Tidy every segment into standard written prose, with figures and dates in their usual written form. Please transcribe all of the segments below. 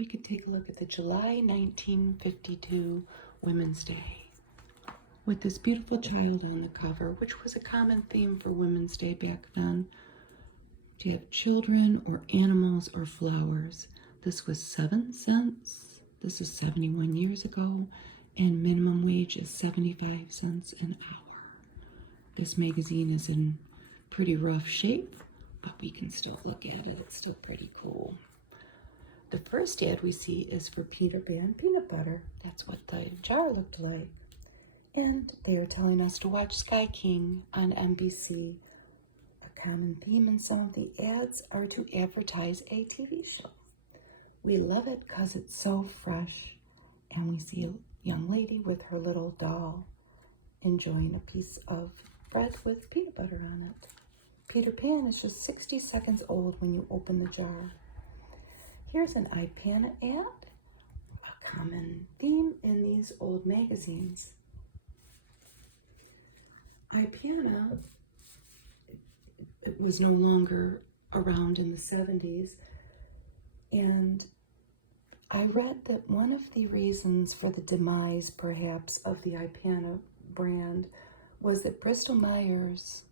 we could take a look at the July 1952 Women's Day with this beautiful child on the cover, which was a common theme for Women's Day back then, to have children or animals or flowers. This was 7 cents. This is 71 years ago, and minimum wage is 75 cents an hour. This magazine is in pretty rough shape, but we can still look at it. It's still pretty cool. The first ad we see is for Peter Pan peanut butter. That's what the jar looked like. And they are telling us to watch Sky King on NBC. A common theme in some of the ads are to advertise a TV show. We love it because it's so fresh. And we see a young lady with her little doll enjoying a piece of bread with peanut butter on it. Peter Pan is just 60 seconds old when you open the jar. Here's an iPana ad, a common theme in these old magazines. iPana, it was no longer around in the 70s, and I read that one of the reasons for the demise, perhaps, of the iPana brand was that Bristol-Myers,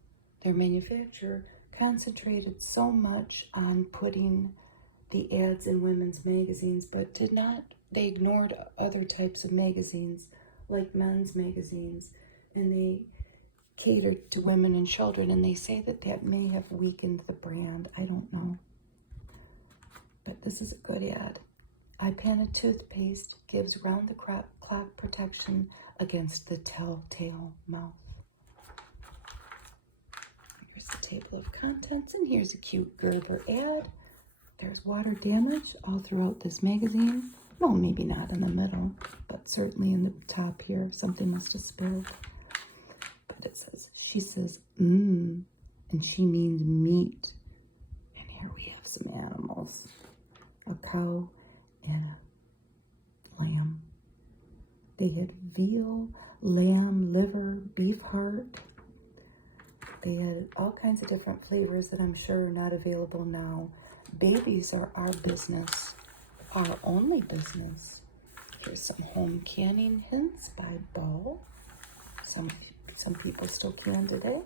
their manufacturer, concentrated so much on putting the ads in women's magazines, but they ignored other types of magazines, like men's magazines, and they catered to women and children, and they say that that may have weakened the brand. I don't know. But this is a good ad. iPana toothpaste gives round-the-clock protection against the telltale mouth. Here's the table of contents, and here's a cute Gerber ad. There's water damage all throughout this magazine. Well, maybe not in the middle, but certainly in the top here. Something must have spilled. But it says, she says, and she means meat. And here we have some animals. A cow and a lamb. They had veal, lamb, liver, beef heart. They had all kinds of different flavors that I'm sure are not available now. Babies are our business, our only business. Here's some home canning hints by Ball. Some people still can today.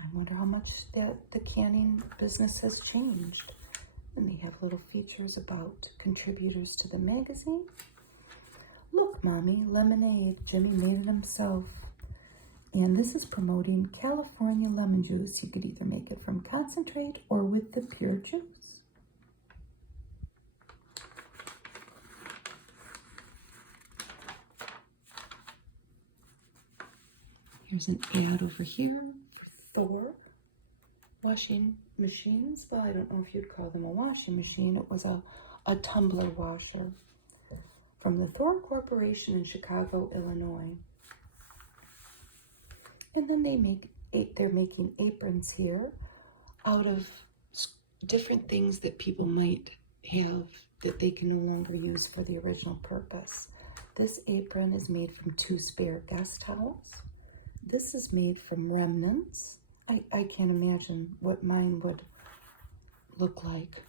I wonder how much the canning business has changed. And they have little features about contributors to the magazine. Look, Mommy, lemonade. Jimmy made it himself. And this is promoting California lemon juice. You could either make it from concentrate or with the pure juice. Here's an ad over here for Thor washing machines. Well, I don't know if you'd call them a washing machine. It was a tumbler washer from the Thor Corporation in Chicago, Illinois. And then they're making aprons here out of different things that people might have that they can no longer use for the original purpose. This apron is made from 2 spare guest towels. This is made from remnants. I can't imagine what mine would look like.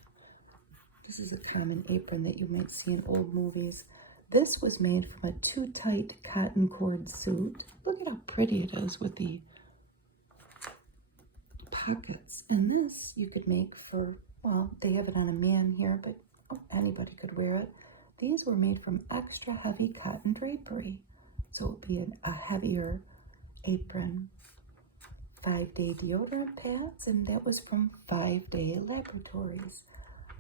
This is a common apron that you might see in old movies. This was made from a too-tight cotton cord suit. Look at how pretty it is with the pockets. And this you could make for, well, they have it on a man here, but anybody could wear it. These were made from extra heavy cotton drapery. So it would be a heavier apron. 5-day deodorant pads, and that was from 5-Day Laboratories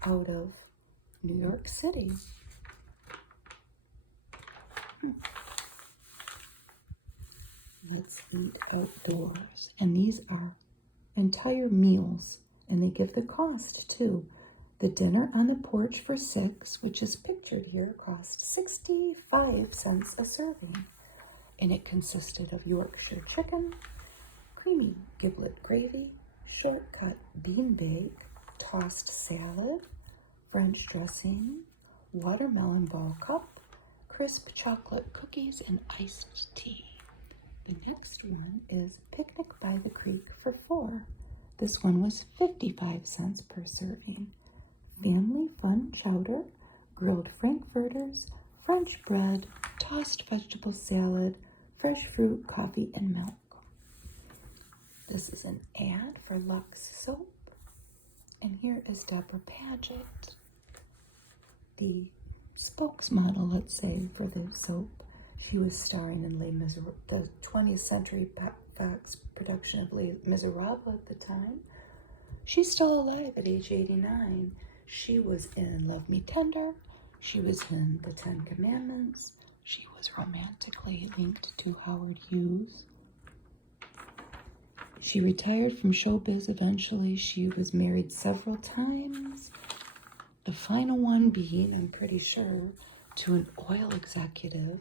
out of New York City. Let's eat outdoors. And these are entire meals, and they give the cost too. The dinner on the porch for 6, which is pictured here, cost 65 cents a serving. And it consisted of Yorkshire chicken, creamy giblet gravy, shortcut bean bake, tossed salad, French dressing, watermelon ball cup, crisp chocolate cookies, and iced tea. The next one is Picnic by the Creek for 4. This one was 55 cents per serving. Family fun chowder, grilled frankfurters, French bread, tossed vegetable salad, fresh fruit, coffee, and milk. This is an ad for Lux soap. And here is Deborah Paget, the spokesmodel, let's say, for the soap. She was starring in the 20th Century Fox production of Les Miserables at the time. She's still alive at age 89. She was in Love Me Tender. She was in The Ten Commandments. She was romantically linked to Howard Hughes. She retired from showbiz eventually. She was married several times. The final one being, I'm pretty sure, to an oil executive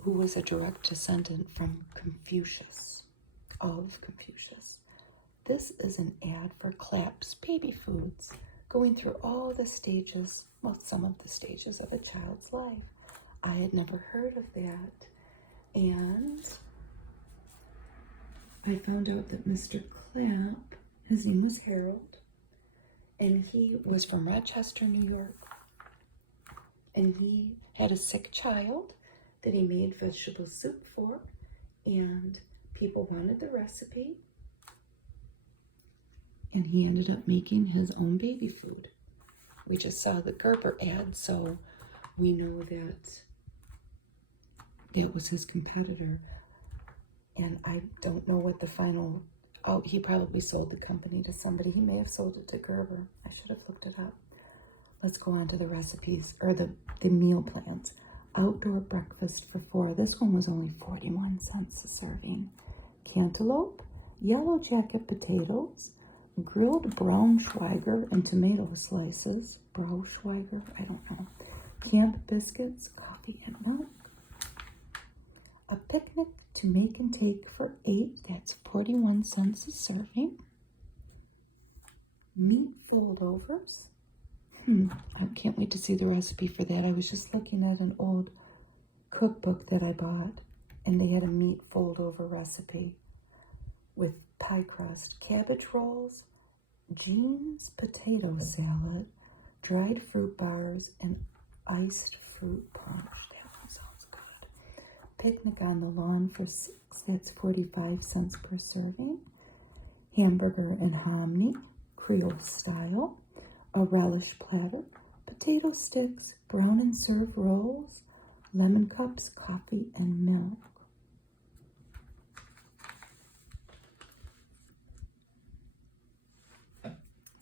who was a direct descendant from Confucius, of Confucius. This is an ad for Claps Baby Foods, going through all the stages, well, some of the stages of a child's life. I had never heard of that, and I found out that Mr. Clapp, his name was Harold, and he was from Rochester, New York, and he had a sick child that he made vegetable soup for, and people wanted the recipe, and he ended up making his own baby food. We just saw the Gerber ad, so we know that it was his competitor. And I don't know what the final, he probably sold the company to somebody. He may have sold it to Gerber. I should have looked it up. Let's go on to the recipes, or the meal plans. Outdoor breakfast for 4. This one was only 41 cents a serving. Cantaloupe, yellow jacket potatoes, grilled Braunschweiger and tomato slices. Braunschweiger, I don't know. Camp biscuits, coffee and milk. A picnic to make and take for 8. That's 41 cents a serving. Meat foldovers. I can't wait to see the recipe for that. I was just looking at an old cookbook that I bought, and they had a meat fold-over recipe with pie crust, cabbage rolls, Jean's potato salad, dried fruit bars, and iced fruit punch. That one sounds good. Picnic on the lawn for 6. That's 45 cents per serving. Hamburger and hominy, Creole style. A relish platter, potato sticks, brown and serve rolls, lemon cups, coffee, and milk.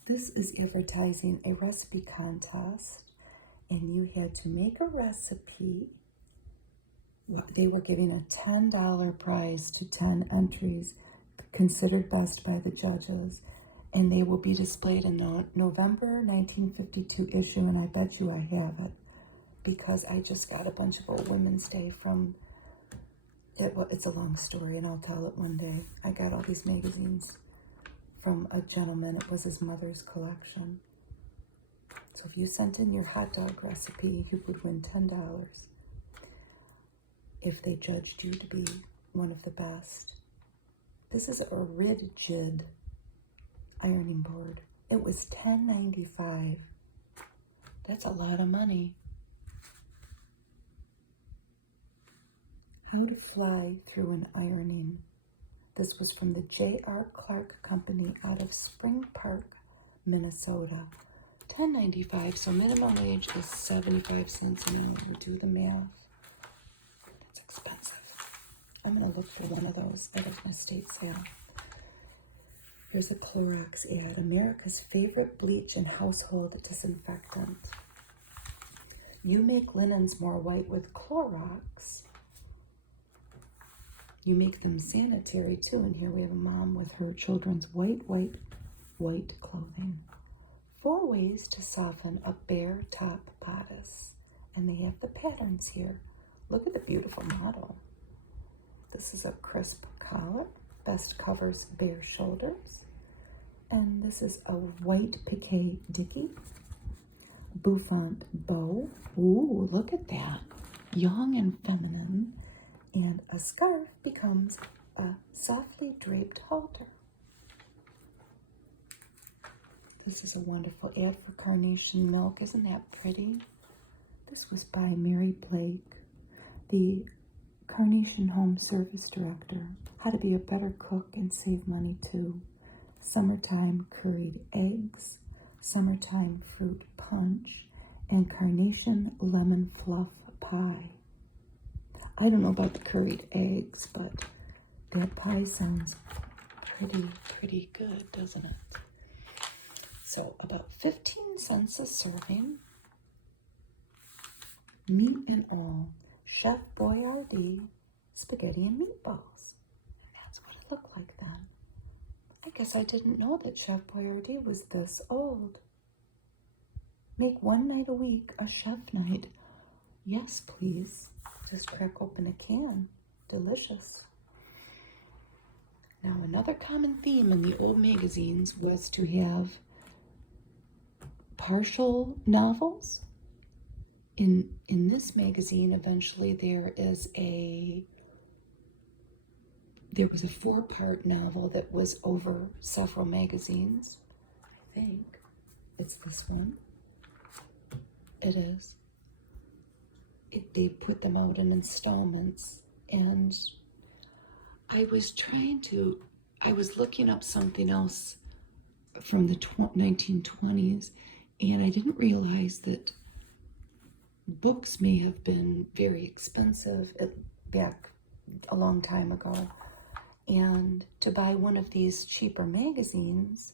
This is advertising a recipe contest, and you had to make a recipe. They were giving a $10 prize to 10 entries considered best by the judges. And they will be displayed in the November 1952 issue, and I bet you I have it, because I just got a bunch of old Women's Day from it. Well, it's a long story, and I'll tell it one day. I got all these magazines from a gentleman. It was his mother's collection. So if you sent in your hot dog recipe, you would win $10 if they judged you to be one of the best. This is a rigid ironing board. It was $10.95. That's a lot of money. How to fly through an ironing. This was from the J.R. Clark Company out of Spring Park, Minnesota. $10.95, so minimum wage is 75 cents an hour. Do the math. That's expensive. I'm going to look for one of those at an estate sale. Here's a Clorox ad. America's favorite bleach and household disinfectant. You make linens more white with Clorox. You make them sanitary too. And here we have a mom with her children's white clothing. 4 ways to soften a bare top bodice. And they have the patterns here. Look at the beautiful model. This is a crisp collar. Best covers bare shoulders. And this is a white piqué dicky. Bouffant bow. Ooh, look at that. Young and feminine. And a scarf becomes a softly draped halter. This is a wonderful ad for carnation milk. Isn't that pretty? This was by Mary Blake, the Carnation Home Service Director. How to be a better cook and save money too. Summertime curried eggs, summertime fruit punch, and carnation lemon fluff pie. I don't know about the curried eggs, but that pie sounds pretty good, doesn't it? So about 15 cents a serving, meat and all, Chef Boyardee spaghetti and meatballs. And that's what it looked like then. I guess I didn't know that Chef Boyardee was this old. Make one night a week a chef night. Yes, please. Just crack open a can. Delicious. Now, another common theme in the old magazines was to have partial novels. In this magazine, eventually there was a 4-part novel that was over several magazines. I think it's this one. It is. They put them out in installments, and I was looking up something else from the 1920s, and I didn't realize that books may have been very expensive back a long time ago. And to buy one of these cheaper magazines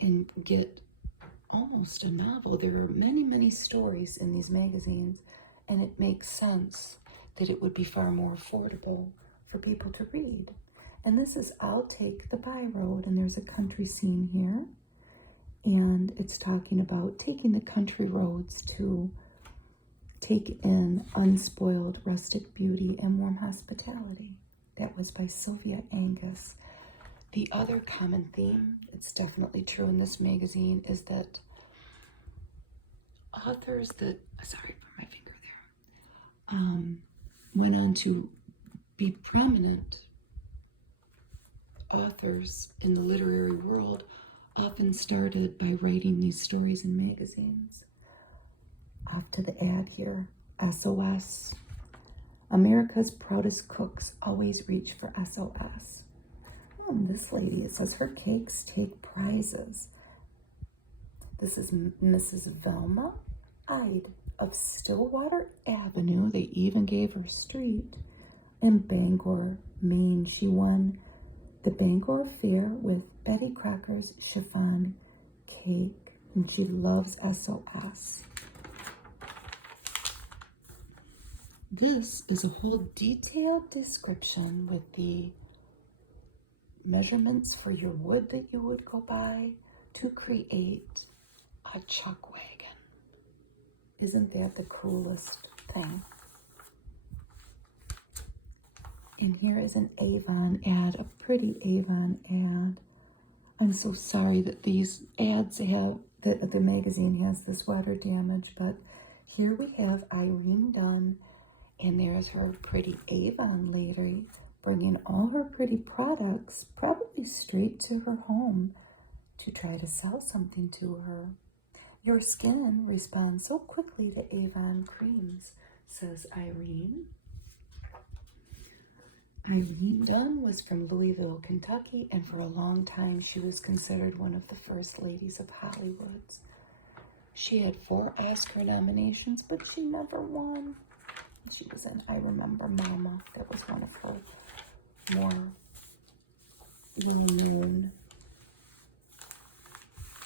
and get almost a novel, there are many stories in these magazines, and it makes sense that it would be far more affordable for people to read. And this is I'll Take the By Road, and there's a country scene here. And it's talking about taking the country roads to take in unspoiled rustic beauty and warm hospitality. That was by Sylvia Angus. The other common theme, it's definitely true in this magazine, is that authors that, sorry for my finger there, went on to be prominent authors in the literary world often started by writing these stories in magazines. Off to the ad here. SOS. America's proudest cooks always reach for SOS. Oh, and this lady, it says her cakes take prizes. This is Mrs. Velma Ide of Stillwater Avenue. They even gave her street. In Bangor, Maine, she won the Bangor Fair with Betty Crocker's chiffon cake, and she loves SOS. This is a whole detailed description with the measurements for your wood that you would go buy to create a chuck wagon. Isn't that the coolest thing? And here is an Avon ad, a pretty Avon ad. I'm so sorry that these ads have, that the magazine has this water damage, but here we have Irene Dunn, and there's her pretty Avon lady bringing all her pretty products probably straight to her home to try to sell something to her. Your skin responds so quickly to Avon creams, says Irene. Irene Dunn was from Louisville, Kentucky, and for a long time she was considered one of the first ladies of Hollywood. She had 4 Oscar nominations, but she never won. She was in I Remember Mama. That was one of her more well-known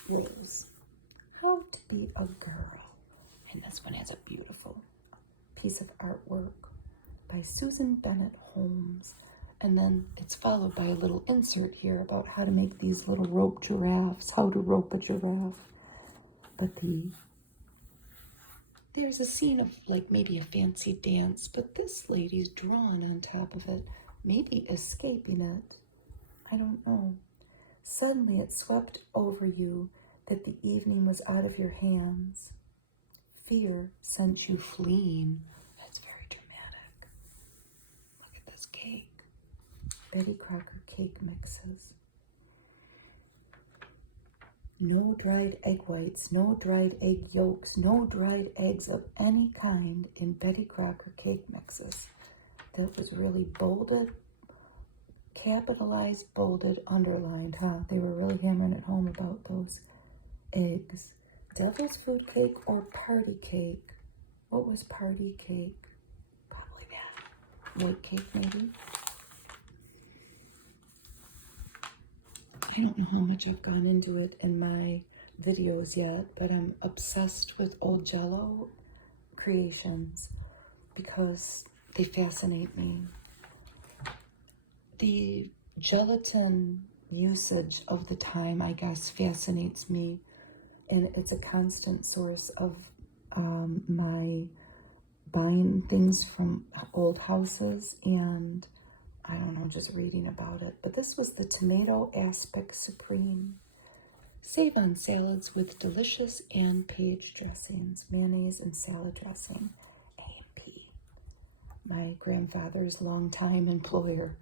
roles. How to Be a Girl. And this one has a beautiful piece of artwork by Susan Bennett Holmes. And then it's followed by a little insert here about how to make these little rope giraffes, how to rope a giraffe. But there's a scene of like maybe a fancy dance, but this lady's drawn on top of it, maybe escaping it. I don't know. Suddenly it swept over you that the evening was out of your hands. Fear sent you fleeing. That's very dramatic. Look at this cake. Betty Crocker cake mixes. No dried egg whites, no dried egg yolks, no dried eggs of any kind in Betty Crocker cake mixes. That was really bolded, capitalized, bolded, underlined, huh? They were really hammering it home about those eggs. Devil's food cake or party cake? What was party cake? Probably that. White cake, maybe? I don't know how much I've gone into it in my videos yet, but I'm obsessed with old Jell-O creations because they fascinate me. The gelatin usage of the time, I guess, fascinates me, and it's a constant source of my buying things from old houses and I don't know, just reading about it. But this was the Tomato Aspic Supreme. Save on salads with delicious Ann Page dressings, mayonnaise and salad dressing. A&P. My grandfather's longtime employer.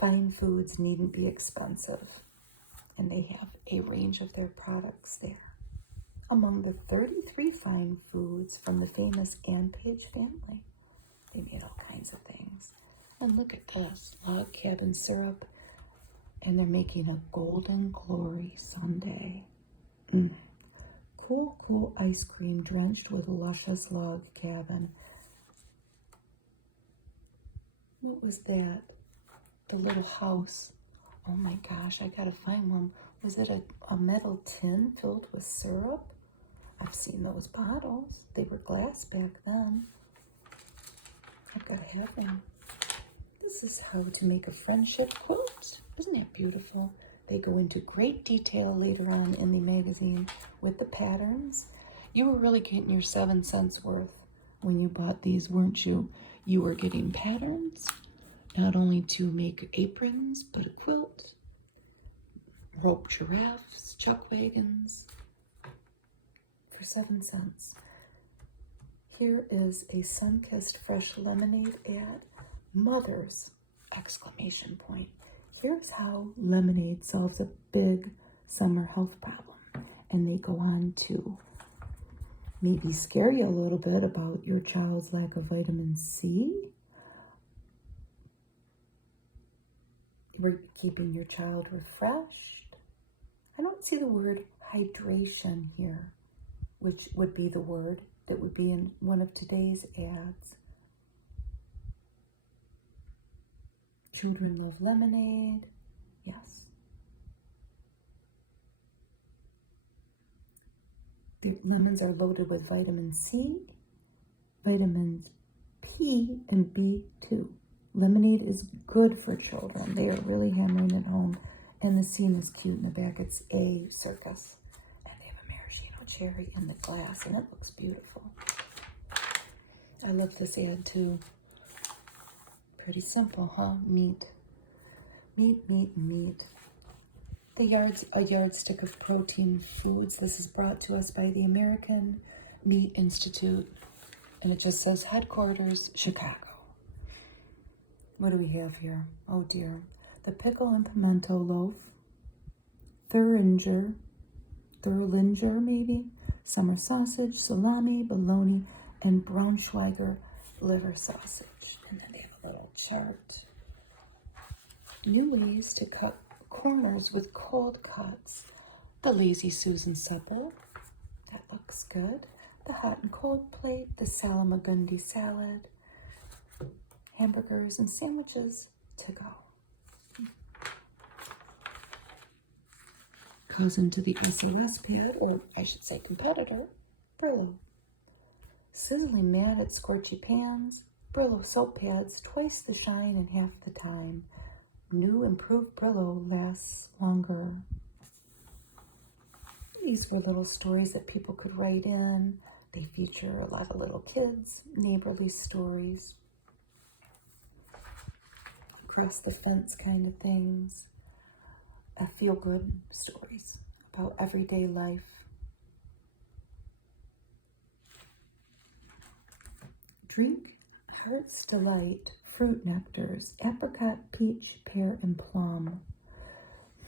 Fine foods needn't be expensive. And they have a range of their products there. Among the 33 fine foods from the famous Ann Page family. They made all kinds of things. And look at this, log cabin syrup, and they're making a golden glory sundae. Cool, cool ice cream drenched with luscious log cabin. What was that? The little house. Oh my gosh, I gotta find one. Was it a metal tin filled with syrup? I've seen those bottles. They were glass back then. I've gotta have one. This is how to make a friendship quilt. Isn't that beautiful? They go into great detail later on in the magazine with the patterns. You were really getting your 7 cents worth when you bought these, weren't you? You were getting patterns, not only to make aprons, but a quilt, rope giraffes, chuck wagons, for 7 cents. Here is a sun-kissed fresh lemonade ad. Mothers! Exclamation point. Here's how lemonade solves a big summer health problem. And they go on to maybe scare you a little bit about your child's lack of vitamin C. You're keeping your child refreshed. I don't see the word hydration here, which would be the word that would be in one of today's ads. Children love lemonade. Yes. The lemons are loaded with vitamin C, vitamins P, and B2. Lemonade is good for children. They are really hammering it home. And the scene is cute in the back. It's a circus. And they have a maraschino cherry in the glass, and it looks beautiful. I love this ad too. Pretty simple, huh? Meat. Meat, meat, meat. A yardstick of protein foods. This is brought to us by the American Meat Institute. And it just says headquarters, Chicago. What do we have here? Oh dear. The pickle and pimento loaf. Thuringer maybe. Summer sausage, salami, bologna, and Braunschweiger liver sausage. And then they have a little chart. New ways to cut corners with cold cuts. The Lazy Susan supper. That looks good. The hot and cold plate. The Salamagundi salad. Hamburgers and sandwiches to go. Cousin to the SOS pad, or I should say competitor, Brillo. Sizzling mad at scorchy pans. Brillo soap pads, twice the shine and half the time. New improved Brillo lasts longer. These were little stories that people could write in. They feature a lot of little kids, neighborly stories, across the fence kind of things, feel-good stories about everyday life. Drink Heart's Delight fruit nectars, apricot, peach, pear, and plum.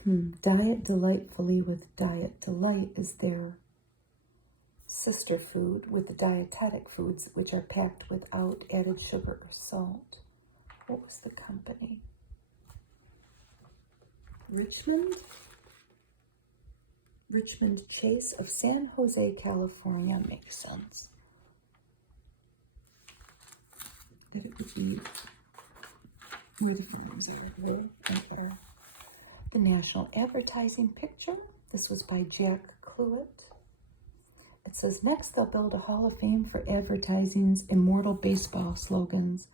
Diet Delightfully with Diet Delight is their sister food with the dietetic foods, which are packed without added sugar or salt. What was the company? Richmond Chase of San Jose, California. Makes sense. That it would be where the farms are. Right there. The National Advertising Picture. This was by Jack Cluett. It says, next they'll build a Hall of Fame for advertising's immortal baseball slogans.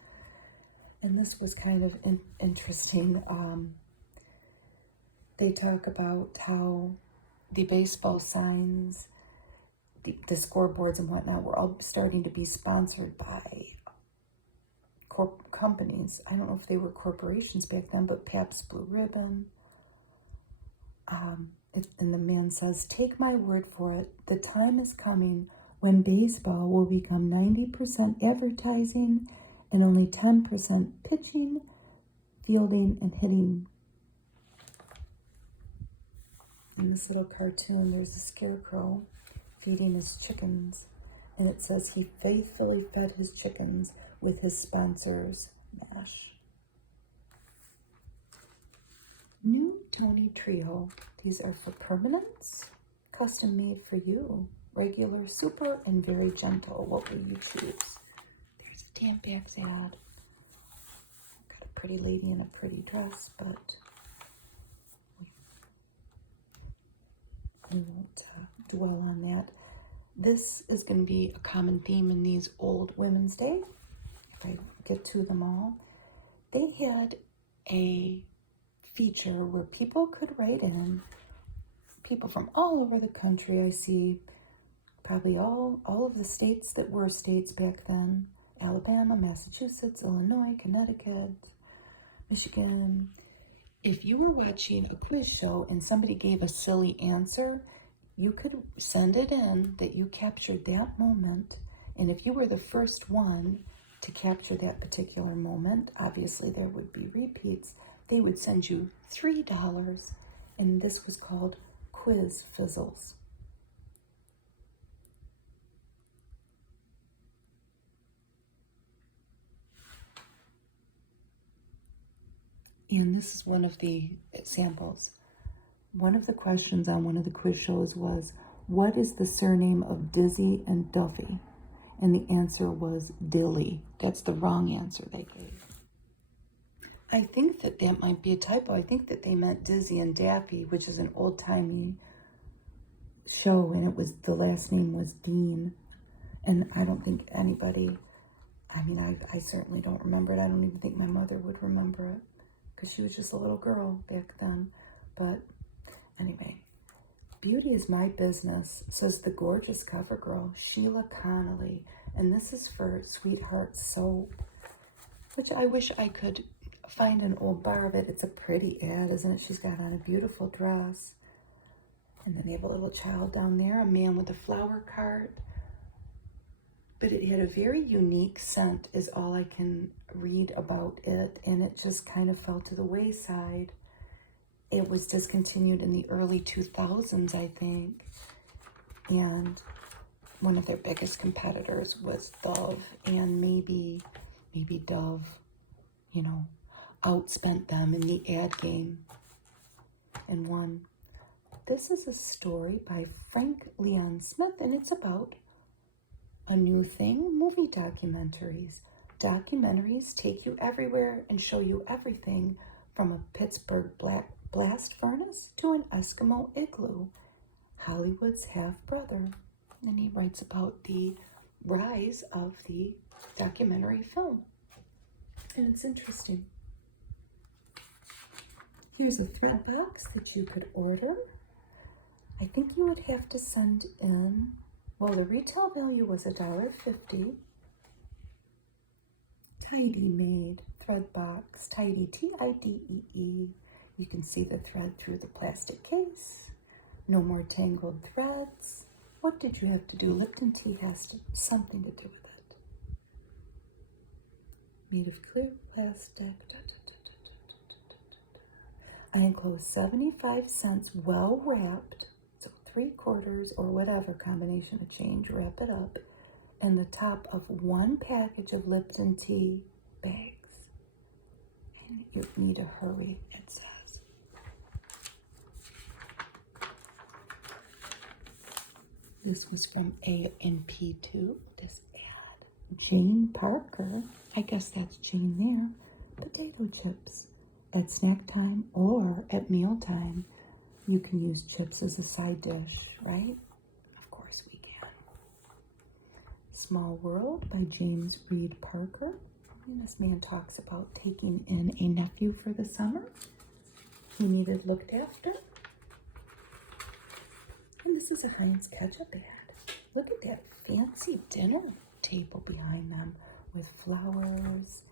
And this was kind of interesting. They talk about how the baseball signs, the scoreboards and whatnot were all starting to be sponsored by companies. I don't know if they were corporations back then, but Pabst Blue Ribbon. And the man says, take my word for it, the time is coming when baseball will become 90% advertising and only 10% pitching, fielding, and hitting. In this little cartoon, there's a scarecrow feeding his chickens, and it says he faithfully fed his chickens with his sponsor's mash. New Tony Trio. These are for permanence, custom made for you. Regular, super, and very gentle. What will you choose? There's a Tampax ad. Got a pretty lady in a pretty dress, but we won't dwell on that. This is going to be a common theme in these old Women's Day, if I get to them all. They had a feature where people could write in, people from all over the country. I see probably all of the states that were states back then: Alabama, Massachusetts, Illinois, Connecticut, Michigan. If you were watching a quiz show and somebody gave a silly answer, you could send it in that you captured that moment. And if you were the first one to capture that particular moment, obviously there would be repeats. They would send you $3, and this was called Quiz Fizzles. And this is one of the samples. One of the questions on one of the quiz shows was, what is the surname of Dizzy and Duffy? And the answer was Dilly. That's the wrong answer they gave. I think that might be a typo. I think that they meant Dizzy and Daffy, which is an old-timey show, and it was, the last name was Dean. And I don't think anybody, I certainly don't remember it. I don't even think my mother would remember it, because she was just a little girl back then. But anyway, Beauty is My Business, says the gorgeous cover girl, Sheila Connolly. And this is for Sweetheart Soap, which I wish I could find an old bar of it. It's a pretty ad, isn't it? She's got on a beautiful dress. And then they have a little child down there, a man with a flower cart. But it had a very unique scent, is all I can read about it. And it just kind of fell to the wayside. It was discontinued in the early 2000s, I think. And one of their biggest competitors was Dove. And maybe Dove, outspent them in the ad game and won. This is a story by Frank Leon Smith, and it's about a new thing, movie documentaries. Documentaries take you everywhere and show you everything from a Pittsburgh blast furnace to an Eskimo igloo, Hollywood's half-brother. And he writes about the rise of the documentary film. And it's interesting. Here's a thread box that you could order. I think you would have to send in, well, the retail value was $1.50. Tidy Made thread box, Tidy, T-I-D-E-E. You can see the thread through the plastic case. No more tangled threads. What did you have to do? Lipton tea has something to do with it. Made of clear plastic. I enclose 75 cents well wrapped, so 3/4 or whatever combination of change, wrap it up, in the top of 1 package of Lipton tea bags. And you need to hurry, it says. This was from A&P too, this ad. Jane Parker, I guess that's Jane there. Potato chips. At snack time or at meal time, you can use chips as a side dish, right? Of course we can. Small World by James Reed Parker. And this man talks about taking in a nephew for the summer. He needed looked after. And this is a Heinz ketchup ad. Look at that fancy dinner table behind them with flowers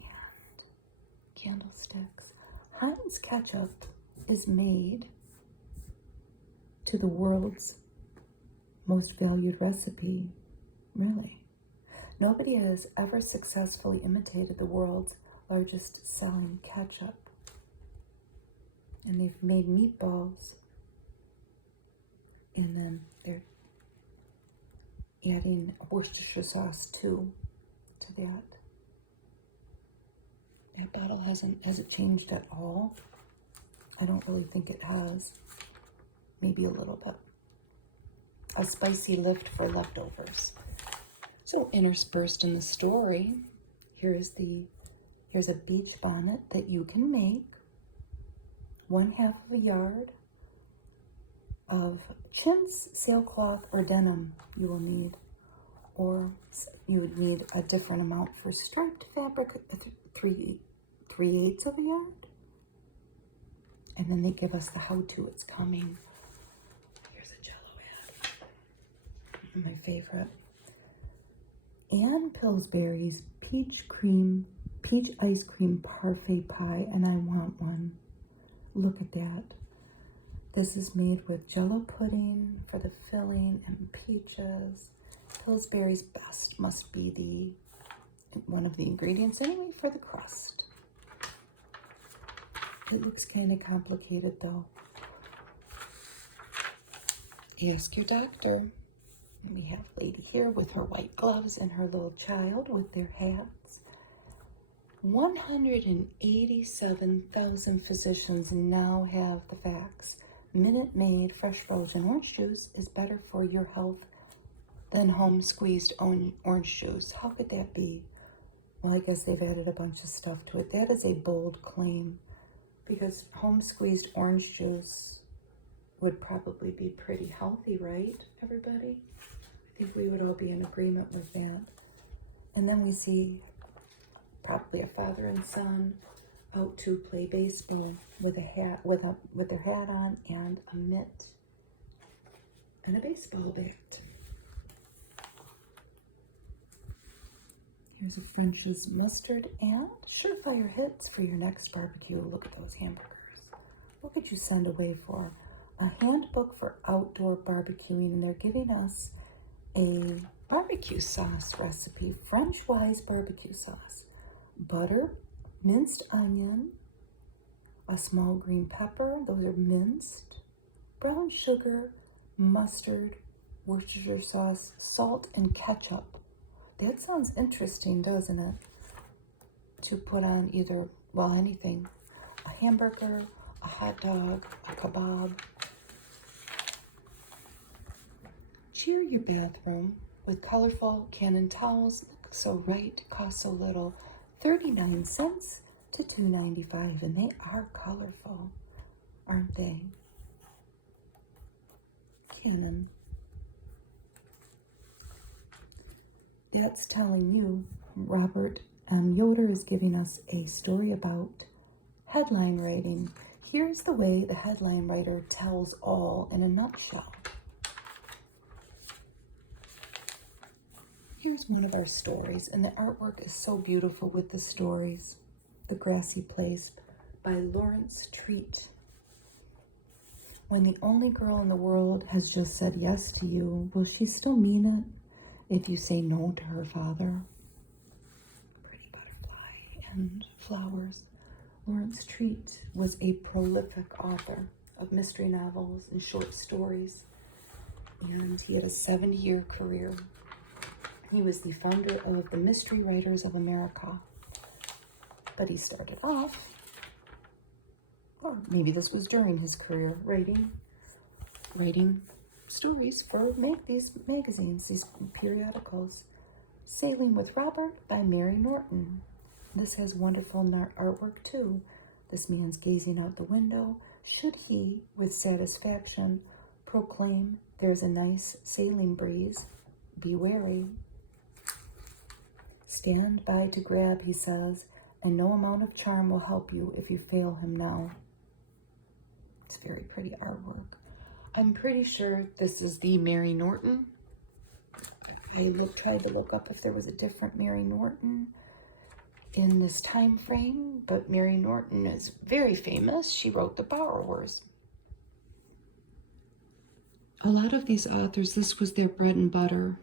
and candlesticks. Heinz ketchup is made to the world's most valued recipe, really. Nobody has ever successfully imitated the world's largest selling ketchup. And they've made meatballs. And then they're adding Worcestershire sauce too to that. That bottle has it changed at all? I don't really think it has. Maybe a little bit. A spicy lift for leftovers. So interspersed in the story, here's a beach bonnet that you can make. 1/2 of a yard of chintz, sailcloth, or denim you will need. Or you would need a different amount for striped fabric, 3/8 of a yard. And then they give us the how-to. It's coming. Here's a Jello ad. My favorite. Ann Pillsbury's peach ice cream parfait pie, and I want one. Look at that. This is made with Jello pudding for the filling and peaches. Pillsbury's best must be one of the ingredients anyway for the crust. It looks kind of complicated though. Ask your doctor. And we have a lady here with her white gloves and her little child with their hats. 187,000 physicians now have the facts. Minute Maid fresh frozen orange juice is better for your health than home squeezed orange juice. How could that be? Well, I guess they've added a bunch of stuff to it. That is a bold claim because home squeezed orange juice would probably be pretty healthy, right, everybody? I think we would all be in agreement with that. And then we see probably a father and son out to play baseball with a hat, with their hat on and a mitt and a baseball bat. Here's a French's mustard and surefire hits for your next barbecue. Look at those hamburgers. What could you send away for? A handbook for outdoor barbecuing, and they're giving us a barbecue sauce recipe, French Wise barbecue sauce. Butter, minced onion, a small green pepper, those are minced, brown sugar, mustard, Worcestershire sauce, salt, and ketchup. That sounds interesting, doesn't it? To put on either, well, anything. A hamburger, a hot dog, a kebab. Cheer your bathroom with colorful Canon towels. Look so right, cost so little. 39 cents to $2.95, and they are colorful, aren't they? Canon. That's telling you Robert Yoder is giving us a story about headline writing. Here's the way the headline writer tells all in a nutshell. Here's one of our stories, and the artwork is so beautiful with the stories. The Grassy Place by Lawrence Treat. When the only girl in the world has just said yes to you, will she still mean it if you say no to her father? Pretty butterfly and flowers. Lawrence Treat was a prolific author of mystery novels and short stories, and he had a 70-year career. He was the founder of the Mystery Writers of America, but he started off, or maybe this was during his career, writing stories for these magazines, these periodicals. Sailing with Robert by Mary Norton. This has wonderful artwork too. This man's gazing out the window. Should he, with satisfaction, proclaim, "There's a nice sailing breeze, be wary." Stand by to grab, he says, and no amount of charm will help you if you fail him now. It's very pretty artwork. I'm pretty sure this is the Mary Norton. I tried to look up if there was a different Mary Norton in this time frame, but Mary Norton is very famous. She wrote The Borrowers. A lot of these authors, this was their bread and butter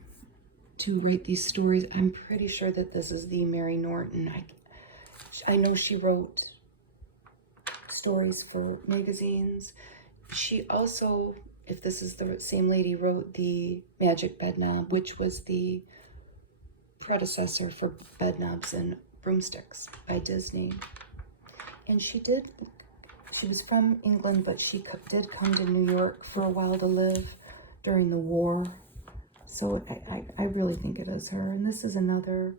to write these stories. I'm pretty sure that this is the Mary Norton. I know she wrote stories for magazines. She also, if this is the same lady, wrote the Magic Bedknob, which was the predecessor for Bedknobs and Broomsticks by Disney. And she was from England, but she did come to New York for a while to live during the war. So I really think it is her. And this is another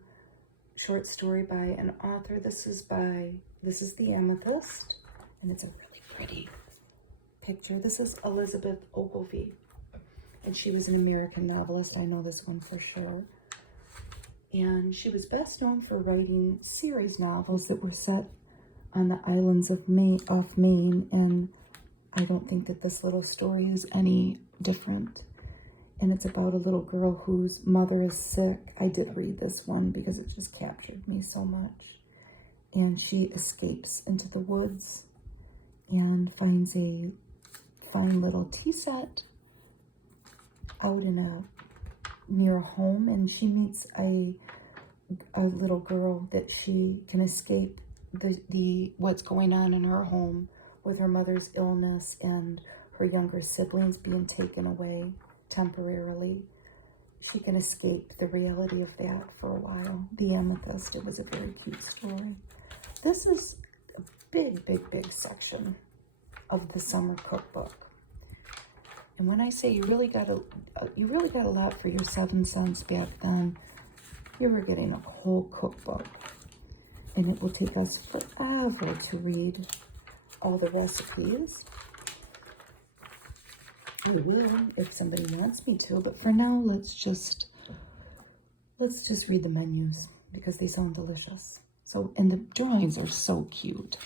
short story by an author. This is The Amethyst, and it's a really pretty picture. This is Elizabeth Ogilvy, and she was an American novelist. I know this one for sure. And she was best known for writing series novels that were set on the islands of off Maine, and I don't think that this little story is any different. And it's about a little girl whose mother is sick. I did read this one because it just captured me so much. And she escapes into the woods and finds a fine little tea set out near a home, and she meets a little girl that she can escape the what's going on in her home with her mother's illness and her younger siblings being taken away temporarily. She can escape the reality of that for a while. The Amethyst, it was a very cute story. This is a big section of the summer cookbook. And when I say you really got a lot for your 7 cents back then, you were getting a whole cookbook. And it will take us forever to read all the recipes. We will if somebody wants me to, but for now, let's just read the menus because they sound delicious. So, and the drawings are so cute.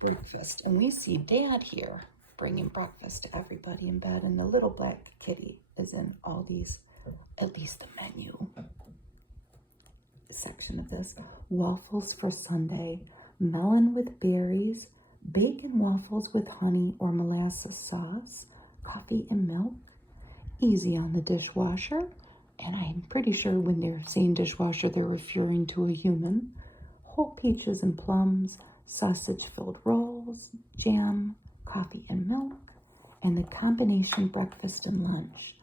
Breakfast, and we see Dad here bringing breakfast to everybody in bed, and the little black kitty is in all these, at least the menu section of this. Waffles for Sunday, melon with berries, bacon waffles with honey or molasses sauce, coffee and milk, easy on the dishwasher, and I'm pretty sure when they're saying dishwasher, they're referring to a human, whole peaches and plums, sausage-filled rolls, jam, coffee and milk, and the combination breakfast and lunch,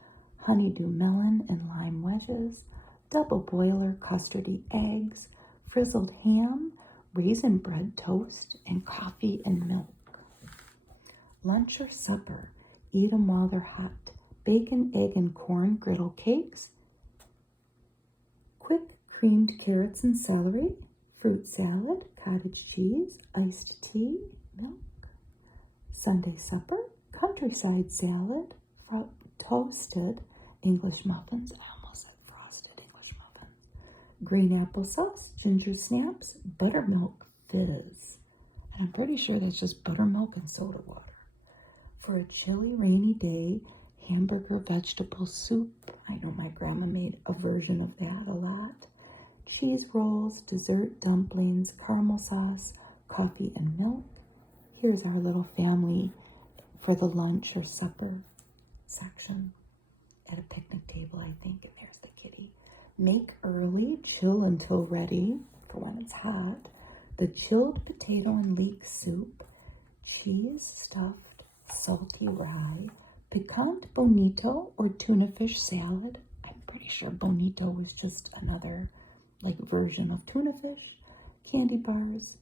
honeydew melon and lime wedges, double boiler custardy eggs, frizzled ham, raisin bread toast, and coffee and milk. Lunch or supper, eat 'em while they're hot, bacon, egg, and corn griddle cakes, quick creamed carrots and celery, fruit salad, cottage cheese, iced tea, milk. Sunday supper, countryside salad, toasted English muffins. I almost said frosted English muffins. Green applesauce, ginger snaps, buttermilk fizz. And I'm pretty sure that's just buttermilk and soda water. For a chilly, rainy day, hamburger vegetable soup. I know my grandma made a version of that a lot. Cheese rolls, dessert dumplings, caramel sauce, coffee and milk. Here's our little family for the lunch or supper section at a picnic table, I think, and there's the kitty. Make early, chill until ready for when it's hot. The chilled potato and leek soup, cheese stuffed salty rye, piquant bonito or tuna fish salad. I'm pretty sure bonito was just another version of tuna fish, candy bars,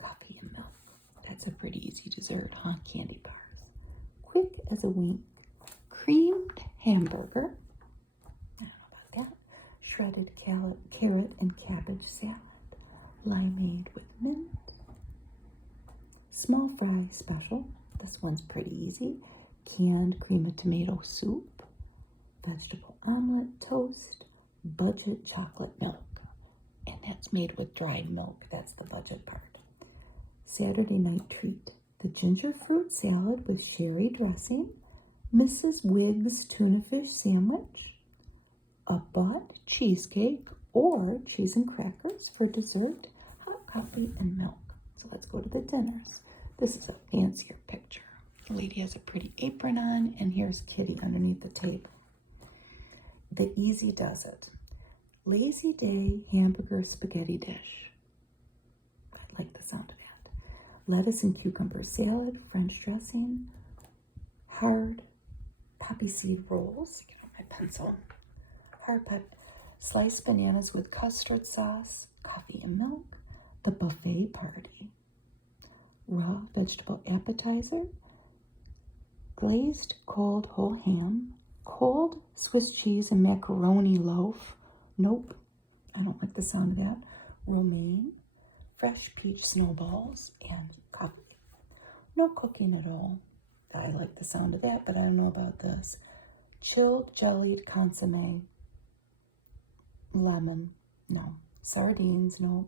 coffee and milk. That's a pretty easy dessert, huh? Candy bars. Quick as a wink. Creamed hamburger. I don't know about that. Shredded carrot and cabbage salad. Limeade with mint. Small fry special. This one's pretty easy. Canned cream of tomato soup. Vegetable omelet, toast. Budget chocolate milk. And that's made with dried milk. That's the budget part. Saturday night treat. The ginger fruit salad with sherry dressing. Mrs. Wiggs tuna fish sandwich. A butt cheesecake or cheese and crackers for dessert. Hot coffee and milk. So let's go to the dinners. This is a fancier picture. The lady has a pretty apron on, and here's Kitty underneath the table. The easy does it. Lazy day hamburger spaghetti dish. I like the sound of that. Lettuce and cucumber salad, French dressing, hard poppy seed rolls. Get out my pencil. Sliced bananas with custard sauce, coffee and milk. The buffet party. Raw vegetable appetizer. Glazed cold whole ham. Cold Swiss cheese and macaroni loaf. Nope, I don't like the sound of that. Romaine, fresh peach snowballs, and coffee. No cooking at all. I like the sound of that, but I don't know about this. Chilled jellied consomme. Lemon, no. Sardines, no.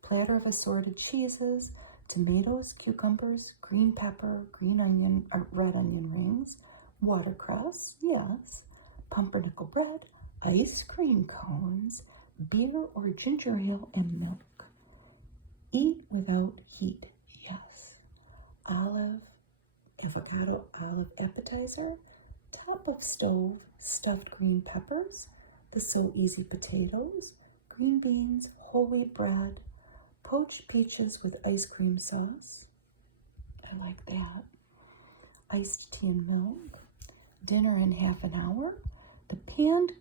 Platter of assorted cheeses, tomatoes, cucumbers, green pepper, green onion, or red onion rings, watercress, yes. Pumpernickel bread, ice cream cones, beer or ginger ale, and milk. Eat without heat, yes. Avocado olive appetizer, top of stove, stuffed green peppers, the So Easy potatoes, green beans, whole wheat bread, poached peaches with ice cream sauce. I like that. Iced tea and milk. Dinner in half an hour. The panned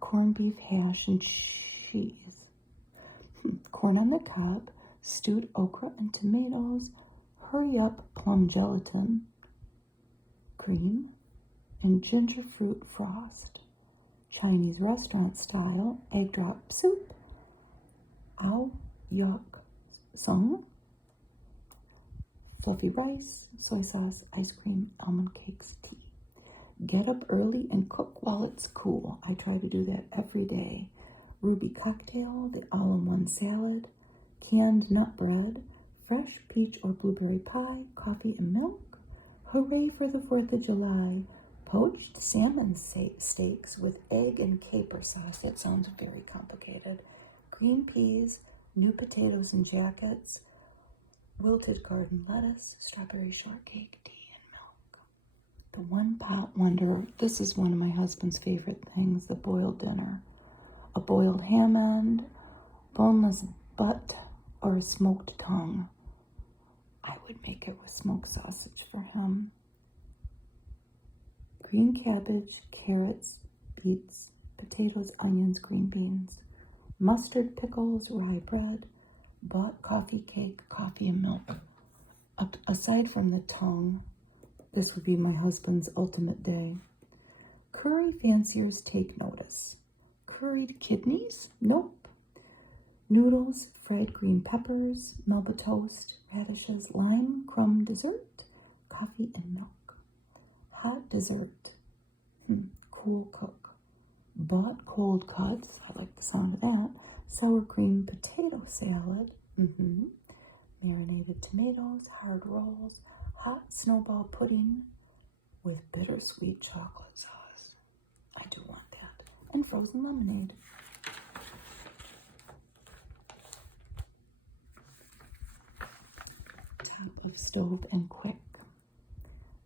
corned beef hash and cheese. Corn on the cob, stewed okra and tomatoes, hurry up plum gelatin, cream, and ginger fruit frost. Chinese restaurant style egg drop soup. Ao yok sung. Fluffy rice, soy sauce, ice cream, almond cakes, tea. Get up early and cook while it's cool. I try to do that every day. Ruby cocktail, the all-in-one salad, canned nut bread, fresh peach or blueberry pie, coffee and milk. Hooray for the 4th of July. Poached salmon steaks with egg and caper sauce. That sounds very complicated. Green peas, new potatoes and jackets, wilted garden lettuce, strawberry shortcake, tea, and milk. The one pot wonder. This is one of my husband's favorite things, the boiled dinner. A boiled ham end, boneless butt, or a smoked tongue. I would make it with smoked sausage for him. Green cabbage, carrots, beets, potatoes, onions, green beans, mustard, pickles, rye bread, bought coffee cake, coffee and milk. Aside from the tongue, this would be my husband's ultimate day. Curry fanciers take notice. Curried kidneys? Nope. Noodles, fried green peppers, Melba toast, radishes, lime, crumb dessert, coffee and milk. Hot dessert. Cool cook. Bought cold cuts. I like the sound of that. Sour cream potato salad. Marinated tomatoes, hard rolls, hot snowball pudding with bittersweet chocolate sauce. I do want that. And frozen lemonade. Top of stove and quick.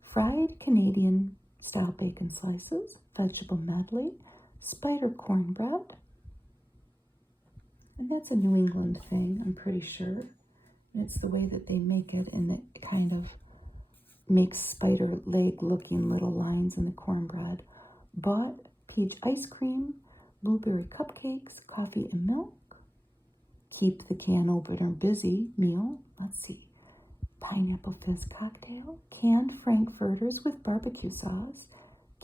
Fried Canadian style bacon slices, vegetable medley, spider cornbread. And that's a New England thing, I'm pretty sure. And it's the way that they make it, and it kind of makes spider leg looking little lines in the cornbread. Bought peach ice cream, blueberry cupcakes, coffee and milk. Keep the can opener busy meal. Let's see. Pineapple fizz cocktail, canned frankfurters with barbecue sauce,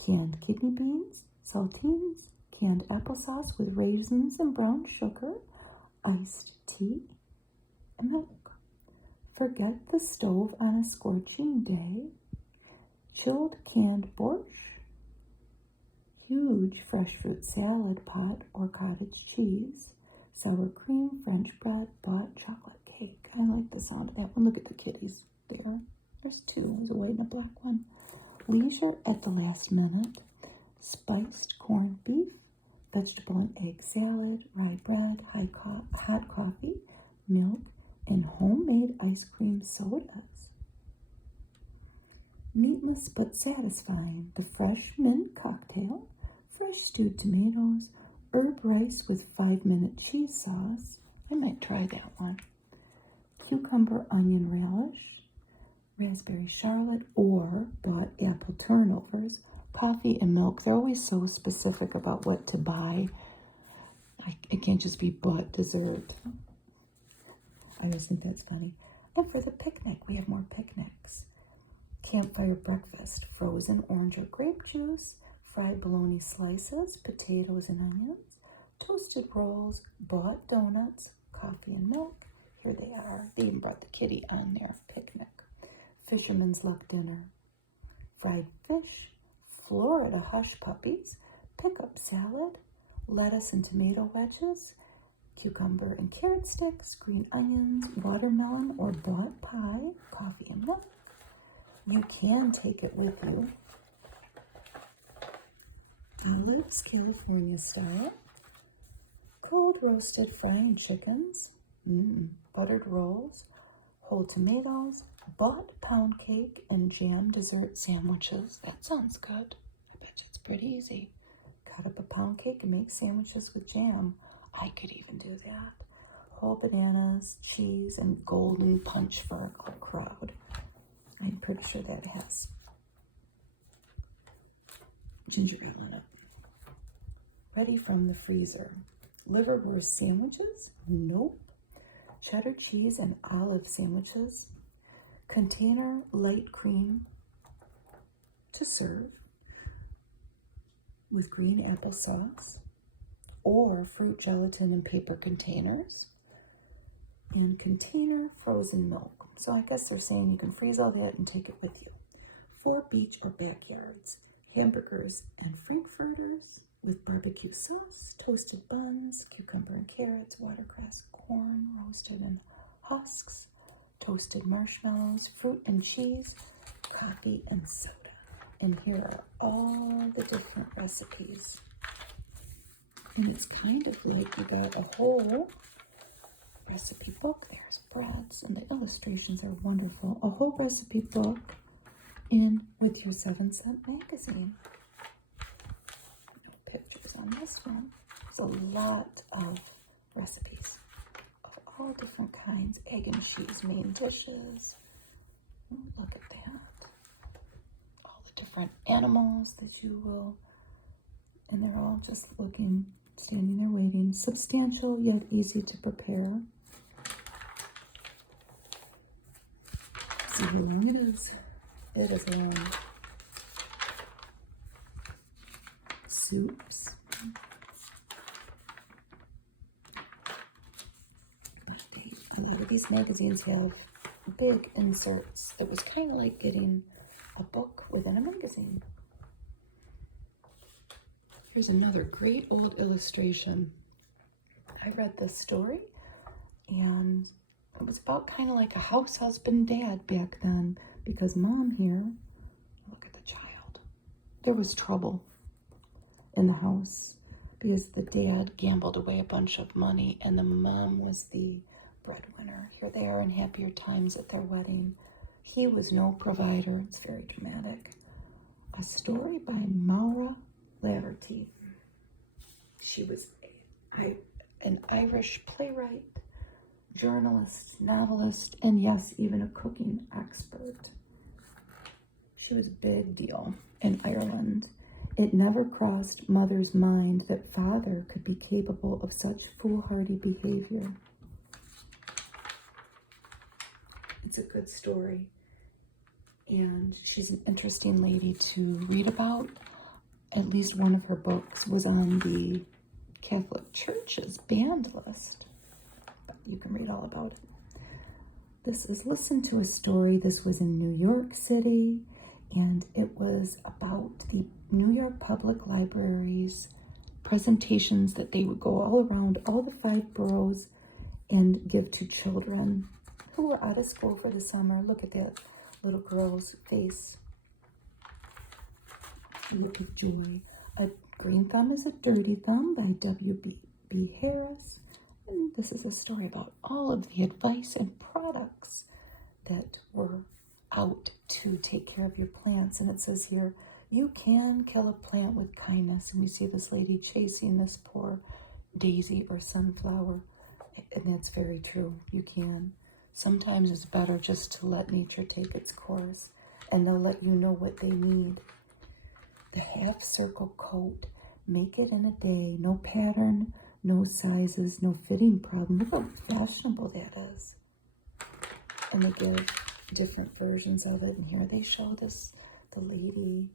canned kidney beans, saltines, canned applesauce with raisins and brown sugar, iced tea, and milk. Forget the stove on a scorching day. Chilled canned borscht, huge fresh fruit salad pot or cottage cheese, sour cream, French bread, bought chocolate cake. I like the sound of that one. Look at the kitties there. There's two. There's a white and a black one. Leisure at the last minute. Spiced corned beef, vegetable and egg salad, rye bread, hot coffee, milk, and homemade ice cream sodas. Meatless but satisfying. The fresh mint cocktail, fresh stewed tomatoes, herb rice with 5-minute cheese sauce. I might try that one. Cucumber onion relish, raspberry charlotte, or bought apple turnovers, coffee and milk. They're always so specific about what to buy. It can't just be bought dessert. I always think that's funny. And for the picnic, we have more picnics. Campfire breakfast, frozen orange or grape juice, fried bologna slices, potatoes and onions, toasted rolls, bought donuts, coffee and milk. Here they are. They even brought the kitty on their picnic. Fisherman's luck dinner, fried fish, Florida hush puppies, pickup salad, lettuce and tomato wedges, cucumber and carrot sticks, green onions, watermelon or bought pie, coffee and milk. You can take it with you. Olives, California style, cold roasted frying chickens, buttered rolls, whole tomatoes, bought pound cake, and jam dessert sandwiches. That sounds good. I bet you it's pretty easy. Cut up a pound cake and make sandwiches with jam. I could even do that. Whole bananas, cheese, and golden punch for a crowd. I'm pretty sure that has gingerbread on it. Ready from the freezer. Liverwurst sandwiches? Nope. Cheddar cheese and olive sandwiches. Container light cream to serve with green apple sauce, or fruit gelatin in paper containers, and container frozen milk. So I guess they're saying you can freeze all that and take it with you. 4 beach or backyards, hamburgers and frankfurters with barbecue sauce, toasted buns, cucumber and carrots, watercress, corn roasted in husks, toasted marshmallows, fruit and cheese, coffee and soda. And here are all the different recipes. And it's kind of like you got a whole recipe book. There's breads, and the illustrations are wonderful. A whole recipe book in with your 7-cent magazine. No pictures on this one. There's a lot of recipes of all different kinds. Egg and cheese main dishes. Ooh, look at that. All the different animals that you will, and they're all just looking, standing there waiting. Substantial yet easy to prepare. See how long it is. It is long. Soups. A lot of these magazines have big inserts. It was kind of like getting a book within a magazine. Here's another great old illustration. I read this story, and it was about kind of like a house husband dad back then, because mom here, look at the child. There was trouble in the house because the dad gambled away a bunch of money and the mom was the breadwinner. Here they are in happier times at their wedding. He was no provider. It's very dramatic. A story by Maura Laverty. She was, an Irish playwright, journalist, novelist, and yes, even a cooking expert. She was a big deal in Ireland. It never crossed Mother's mind that Father could be capable of such foolhardy behavior. It's a good story, and she's an interesting lady to read about. At least one of her books was on the Catholic Church's banned list, but you can read all about it. This is Listen to a Story. This was in New York City, and it was about the New York Public Library's presentations that they would go all around all the 5 boroughs and give to children who were out of school for the summer. Look at that little girl's face. Look at joy. A Green Thumb is a Dirty Thumb by W.B. Harris. And this is a story about all of the advice and products that were out to take care of your plants. And it says here, you can kill a plant with kindness. And we see this lady chasing this poor daisy or sunflower. And that's very true. You can. Sometimes it's better just to let nature take its course, and they'll let you know what they need. The half circle coat, make it in a day. No pattern, no sizes, no fitting problem. Look how fashionable that is. And they give different versions of it. And here they show this, the lady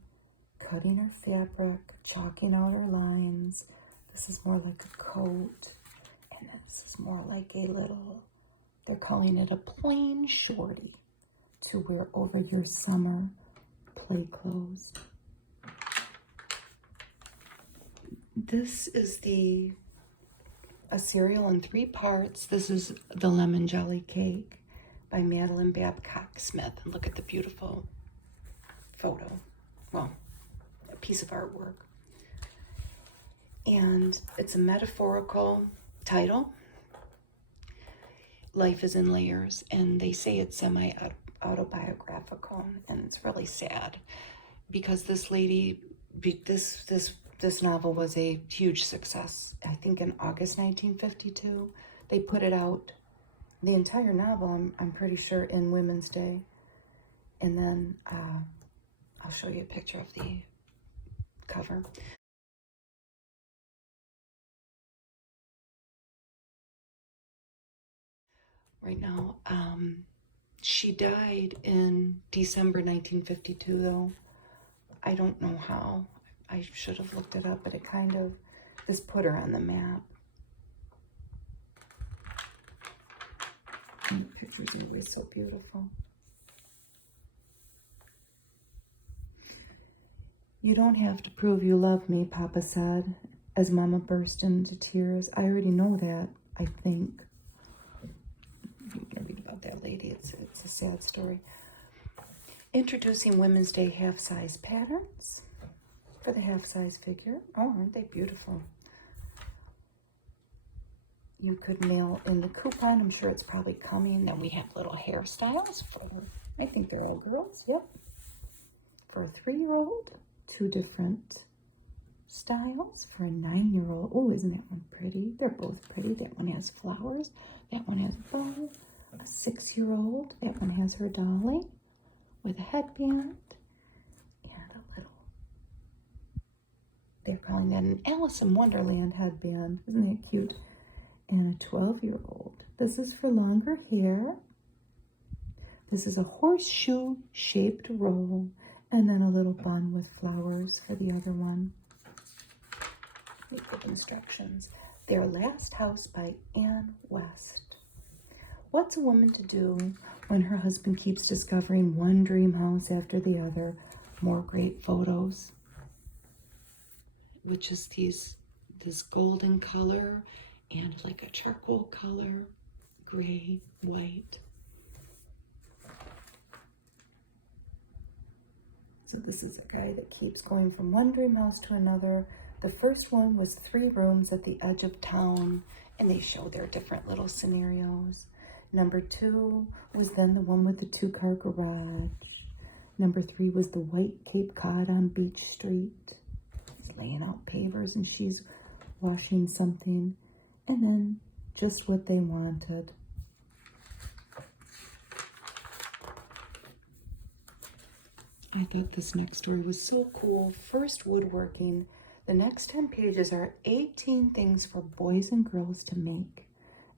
cutting her fabric, chalking out her lines. This is more like a coat. And this is more like a little, they're calling it a plain shorty to wear over your summer play clothes. This is a cereal in 3 parts. This is the Lemon Jelly Cake by Madeline Babcock Smith. And look at the beautiful photo. Well, a piece of artwork. And it's a metaphorical title. Life is in layers, and they say it's semi-autobiographical, and it's really sad because this lady, this novel was a huge success. I think in August 1952, they put it out, the entire novel, I'm pretty sure, in Women's Day. And then I'll show you a picture of the cover. Right now, she died in December 1952, though. I don't know how. I should have looked it up, but it kind of, this put her on the map. And the pictures are always so beautiful. You don't have to prove you love me, Papa said, as Mama burst into tears. I already know that, I think. You can read about that lady. It's a sad story. Introducing Women's Day half-size patterns for the half-size figure. Oh, aren't they beautiful? You could mail in the coupon. I'm sure it's probably coming. Then we have little hairstyles for, I think they're all girls. Yep. For a 3-year-old, 2 different styles. For a 9-year-old, oh, isn't that one pretty? They're both pretty. That one has flowers. That one has a bow. A 6-year-old, that one has her dolly with a headband and a little, they're calling that an Alice in Wonderland headband. Isn't that cute? And a 12-year-old. This is for longer hair. This is a horseshoe-shaped roll, and then a little bun with flowers for the other one. They give instructions. Their Last House by Anne West. What's a woman to do when her husband keeps discovering one dream house after the other? More great photos, which is this golden color and like a charcoal color, gray, white. So this is a guy that keeps going from one dream house to another. The first one was 3 rooms at the edge of town, and they show their different little scenarios. Number 2 was then the one with the 2-car garage. Number 3 was the white Cape Cod on Beach Street. He's laying out pavers and she's washing something. and then just what they wanted. I thought this next story was so cool. First, woodworking. The next 10 pages are 18 things for boys and girls to make.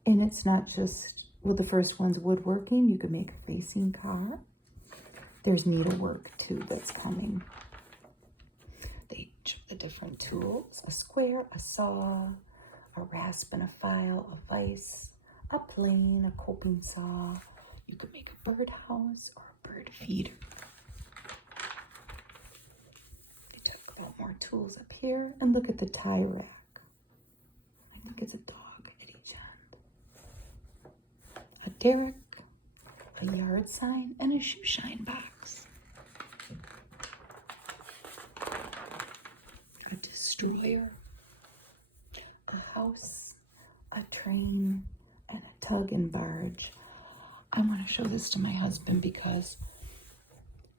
And it's not just, well, the first one's woodworking. You could make a racing car. There's needlework, too, that's coming. They show the different tools. A square, a saw, a rasp and a file, a vise, a plane, a coping saw. You could make a birdhouse or a bird feeder. About more tools up here, and look at the tie rack. I think it's a dog at each end. A derrick, a yard sign, and a shoe shine box. A destroyer, a house, a train, and a tug and barge. I want to show this to my husband because,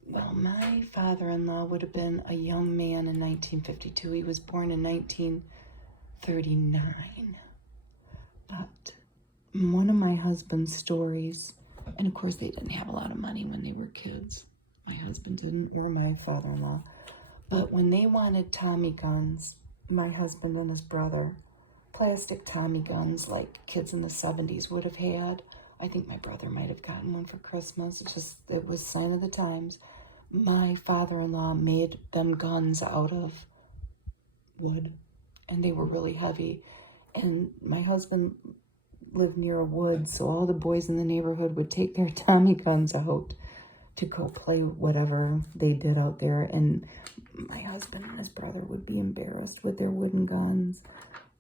well, my father-in-law would have been a young man in 1952. He was born in 1939. But one of my husband's stories, and of course they didn't have a lot of money when they were kids. My husband didn't, or my father-in-law. But when they wanted Tommy guns, my husband and his brother, plastic Tommy guns like kids in the 70s would have had. I think my brother might have gotten one for Christmas. It was sign of the times. My father-in-law made them guns out of wood, and they were really heavy. And my husband lived near a wood, so all the boys in the neighborhood would take their Tommy guns out to go play whatever they did out there. And my husband and his brother would be embarrassed with their wooden guns.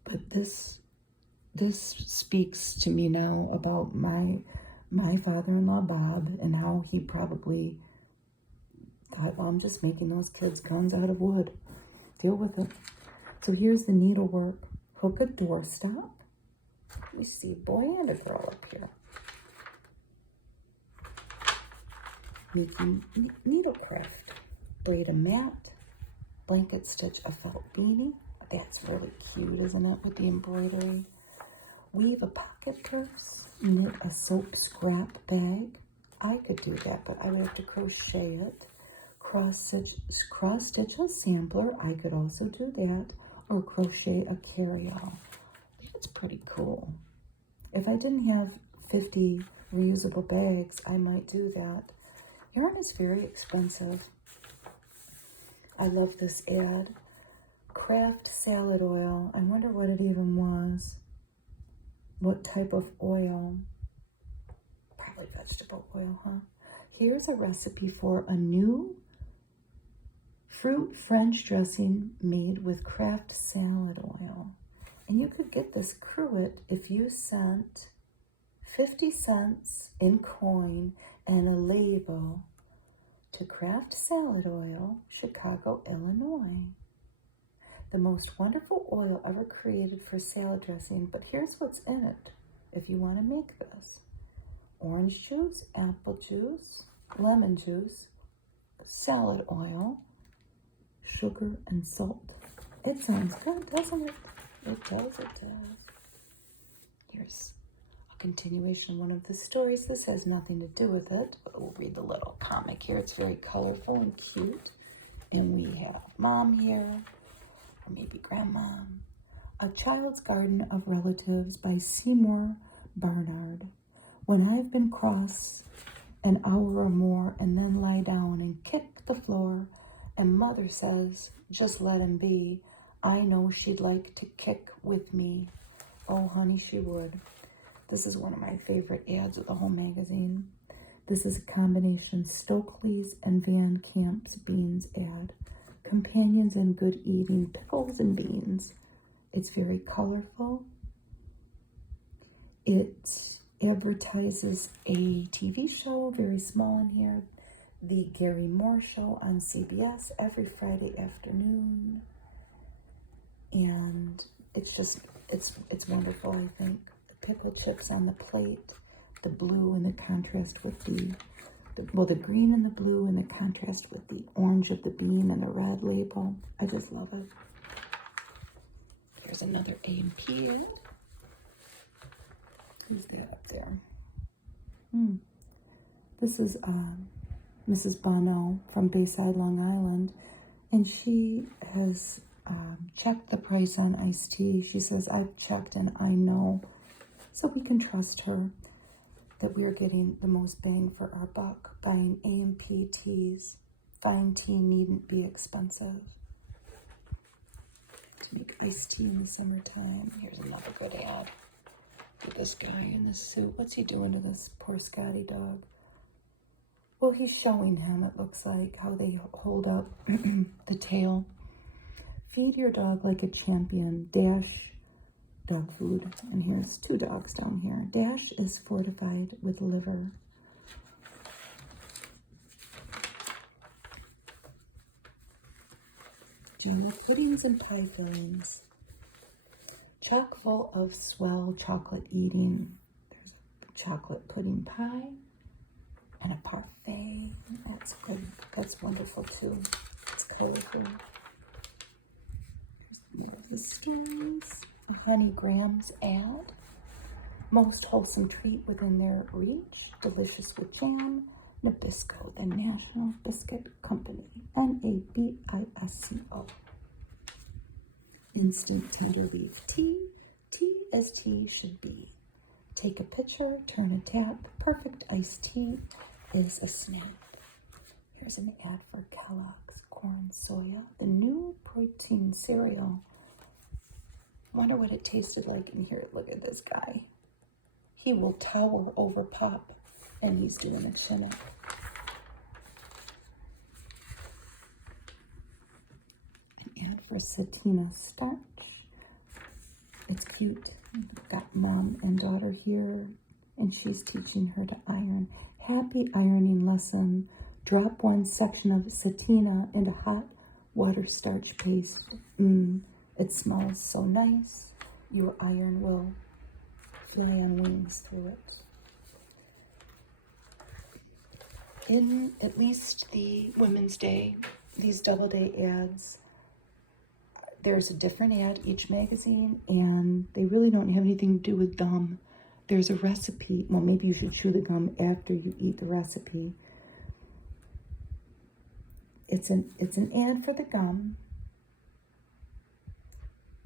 But this speaks to me now about my father-in-law, Bob, and how he probably thought, well, I'm just making those kids' guns out of wood. Deal with it. So here's the needlework. Hook a doorstop. We see a boy and a girl up here. Making needlecraft. Braid a mat. Blanket stitch a felt beanie. That's really cute, isn't it, with the embroidery? Weave a pocket purse. Knit a soap scrap bag. I could do that, but I would have to crochet it. Cross stitch a sampler. I could also do that. Or crochet a carry-all. That's pretty cool. If I didn't have 50 reusable bags, I might do that. Yarn is very expensive. I love this ad. Kraft salad oil. I wonder what it even was. What type of oil? Probably vegetable oil, huh? Here's a recipe for a new fruit French dressing made with Kraft salad oil. And you could get this cruet if you sent 50 cents in coin and a label to Kraft Salad Oil, Chicago, Illinois. The most wonderful oil ever created for salad dressing, but here's what's in it if you want to make this. Orange juice, apple juice, lemon juice, salad oil, sugar, and salt. It sounds good, doesn't it? It does, it does. Here's a continuation of one of the stories. This has nothing to do with it, but we'll read the little comic here. It's very colorful and cute. And we have Mom here, or maybe Grandma. A Child's Garden of Relatives by Seymour Barnard. When I've been cross an hour or more and then lie down and kick the floor, and Mother says, just let him be, I know she'd like to kick with me. Oh, honey, she would. This is one of my favorite ads of the whole magazine. This is a combination Stokely's and Van Camp's beans ad. Companions and good eating, pickles and beans. It's very colorful. It advertises a TV show, very small in here. The Gary Moore Show on CBS every Friday afternoon. And it's just, it's wonderful, I think. The pickle chips on the plate, the blue and the contrast with the green and the blue and the contrast with the orange of the bean and the red label. I just love it. Here's another A&P ad. Who's that up there? This is Mrs. Bono from Bayside, Long Island, and she has checked the price on iced tea. She says, I've checked and I know. So we can trust her that we are getting the most bang for our buck buying A&P teas. Fine tea needn't be expensive. To make iced tea in the summertime. Here's another good ad. With this guy in this suit. What's he doing to this poor Scotty dog? Well, he's showing him, it looks like, how they hold up the tail. Feed your dog like a champion. Dash dog food. And here's 2 dogs down here. Dash is fortified with liver. Jam puddings and pie fillings. Chock full of swell chocolate eating. There's a chocolate pudding pie and a parfait. That's good. That's wonderful too. It's colorful. Here's more of the skins. A Honey Grams ad. Most wholesome treat within their reach. Delicious with jam. Nabisco, the National Biscuit Company. Nabisco. Instant tender leaf tea. Tea as tea should be. Take a pitcher, turn a tap. Perfect iced tea is a snap. Here's an ad for Kellogg's Corn Soya, the new protein cereal. Wonder what it tasted like in here. Look at this guy. He will tower over Pop, and he's doing a chin-up. An ad for Satina starch. It's cute. We've got mom and daughter here, and she's teaching her to iron. Happy ironing lesson. Drop 1 section of Satina into hot water starch paste. It smells so nice. Your iron will fly on wings through it. In at least the Women's Day, these double day ads, there's a different ad each magazine, and they really don't have anything to do with gum. There's a recipe. Well, maybe you should chew the gum after you eat the recipe. It's an ad for the gum,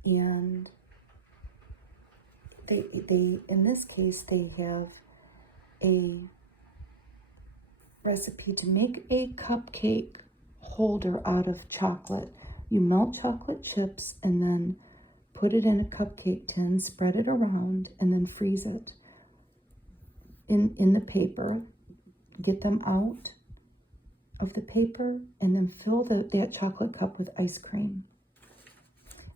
and they in this case they have a recipe to make a cupcake holder out of chocolate. You melt chocolate chips and then put it in a cupcake tin, spread it around, and then freeze it in the paper. Get them out of the paper and then fill that chocolate cup with ice cream.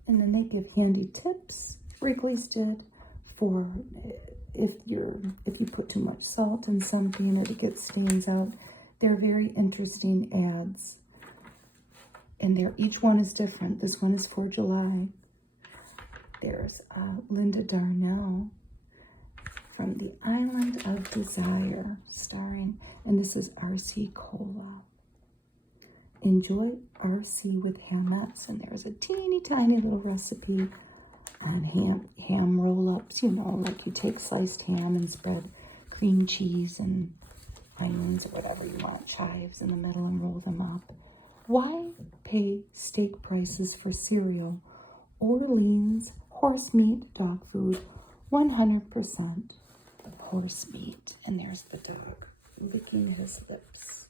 And then they give handy tips, Wrigley's did, for if you put too much salt in something and it gets stains out. They're very interesting ads. And each one is different. This one is for July. There's Linda Darnell from the Island of Desire, starring, and this is RC Cola. Enjoy RC with hamettes, and there's a teeny tiny little recipe on ham roll-ups. You know, like you take sliced ham and spread cream cheese and onions or whatever you want, chives in the middle, and roll them up. Why pay steak prices for cereal? Orleans horse meat dog food, 100% horse meat. And there's the dog licking his lips.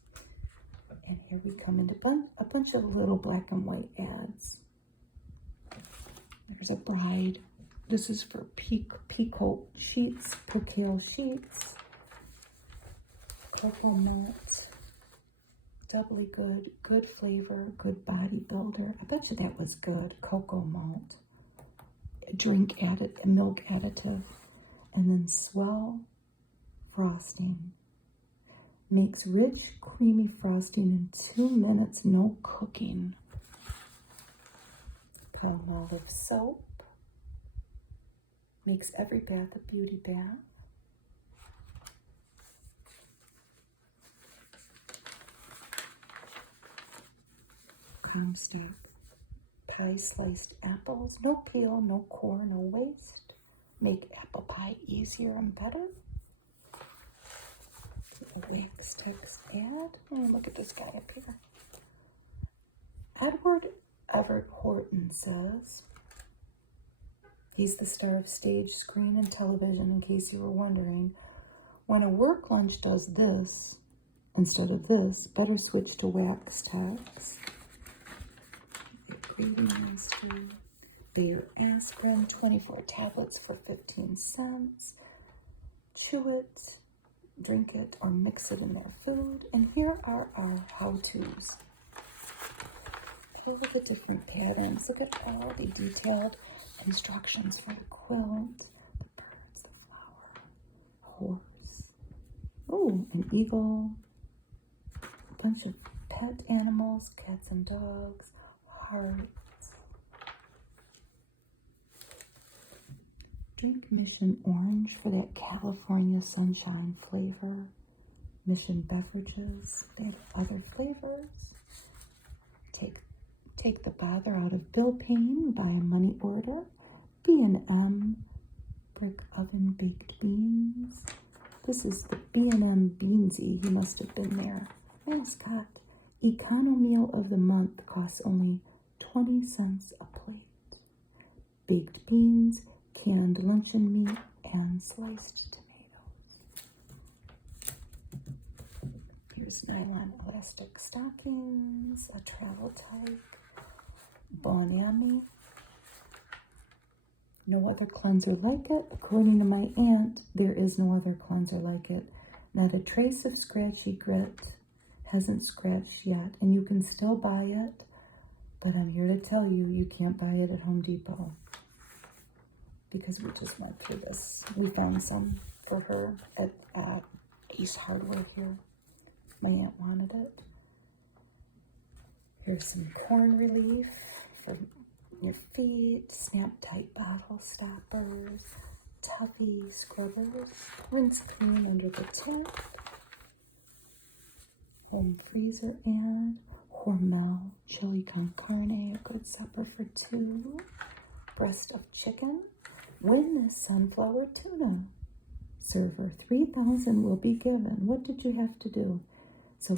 And here we come into a bunch of little black and white ads. There's a bride. This is for Peacoat sheets, percale sheets, cocoa malt. Doubly good flavor, good body builder. I bet you that was good. Cocoa malt, milk additive, and then swell frosting. Makes rich, creamy frosting in 2 minutes, no cooking. Palmolive soap. Makes every bath a beauty bath. Comstock pie sliced apples, no peel, no core, no waste, make apple pie easier and better. A wax text ad. Oh, look at this guy up here. Edward Everett Horton says, he's the star of stage, screen, and television, in case you were wondering. When a work lunch does this instead of this, better switch to wax text. Bayer aspirin, 24 tablets for 15 cents. Chew it, drink it, or mix it in their food. And here are our how-tos. All of the different patterns. Look at all the detailed instructions for the quilt, the birds, the flower, horse. Oh, an eagle. A bunch of pet animals, cats and dogs, hearts. Drink Mission Orange for that California sunshine flavor. Mission Beverages, they have other flavors. Take the bother out of bill paying by a money order. B&M brick oven baked beans. This is the B&M Beansy. He must have been there. Mascot. Economeal of the month costs only 20 cents a plate. Baked beans, canned luncheon meat, and sliced tomatoes. Here's nylon elastic stockings, a travel type, Bonami. No other cleanser like it. According to my aunt, there is no other cleanser like it. Not a trace of scratchy grit. Hasn't scratched yet, and you can still buy it, but I'm here to tell you, you can't buy it at Home Depot. Because we just went through this. We found some for her at Ace Hardware here. My aunt wanted it. Here's some corn relief for your feet, snap tight bottle stoppers, Tuffy scrubbers, rinse clean under the tap, home freezer ad, Hormel chili con carne, a good supper for two, breast of chicken, win this sunflower tuna. Server 3,000 will be given. What did you have to do? So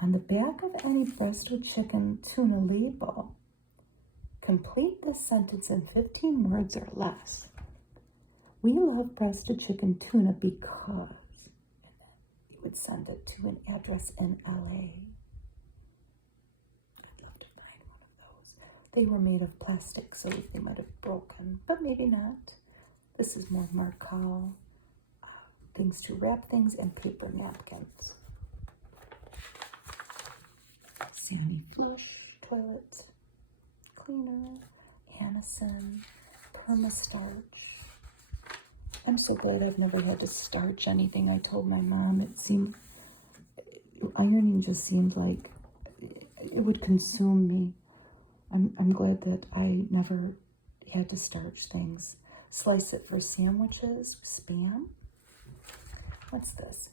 on the back of any breast or chicken tuna label, complete this sentence in 15 words or less. We love breasted chicken tuna because, and then you would send it to an address in LA. I'd love to find one of those. They were made of plastic, so they might have broken, but maybe not. This is more Marcal, things to wrap things, and paper napkins. Sammy Flush toilet cleaner, Anison, Perma-Starch. I'm so glad I've never had to starch anything. I told my mom ironing just seemed like it would consume me. I'm glad that I never had to starch things. Slice it for sandwiches, Spam. What's this?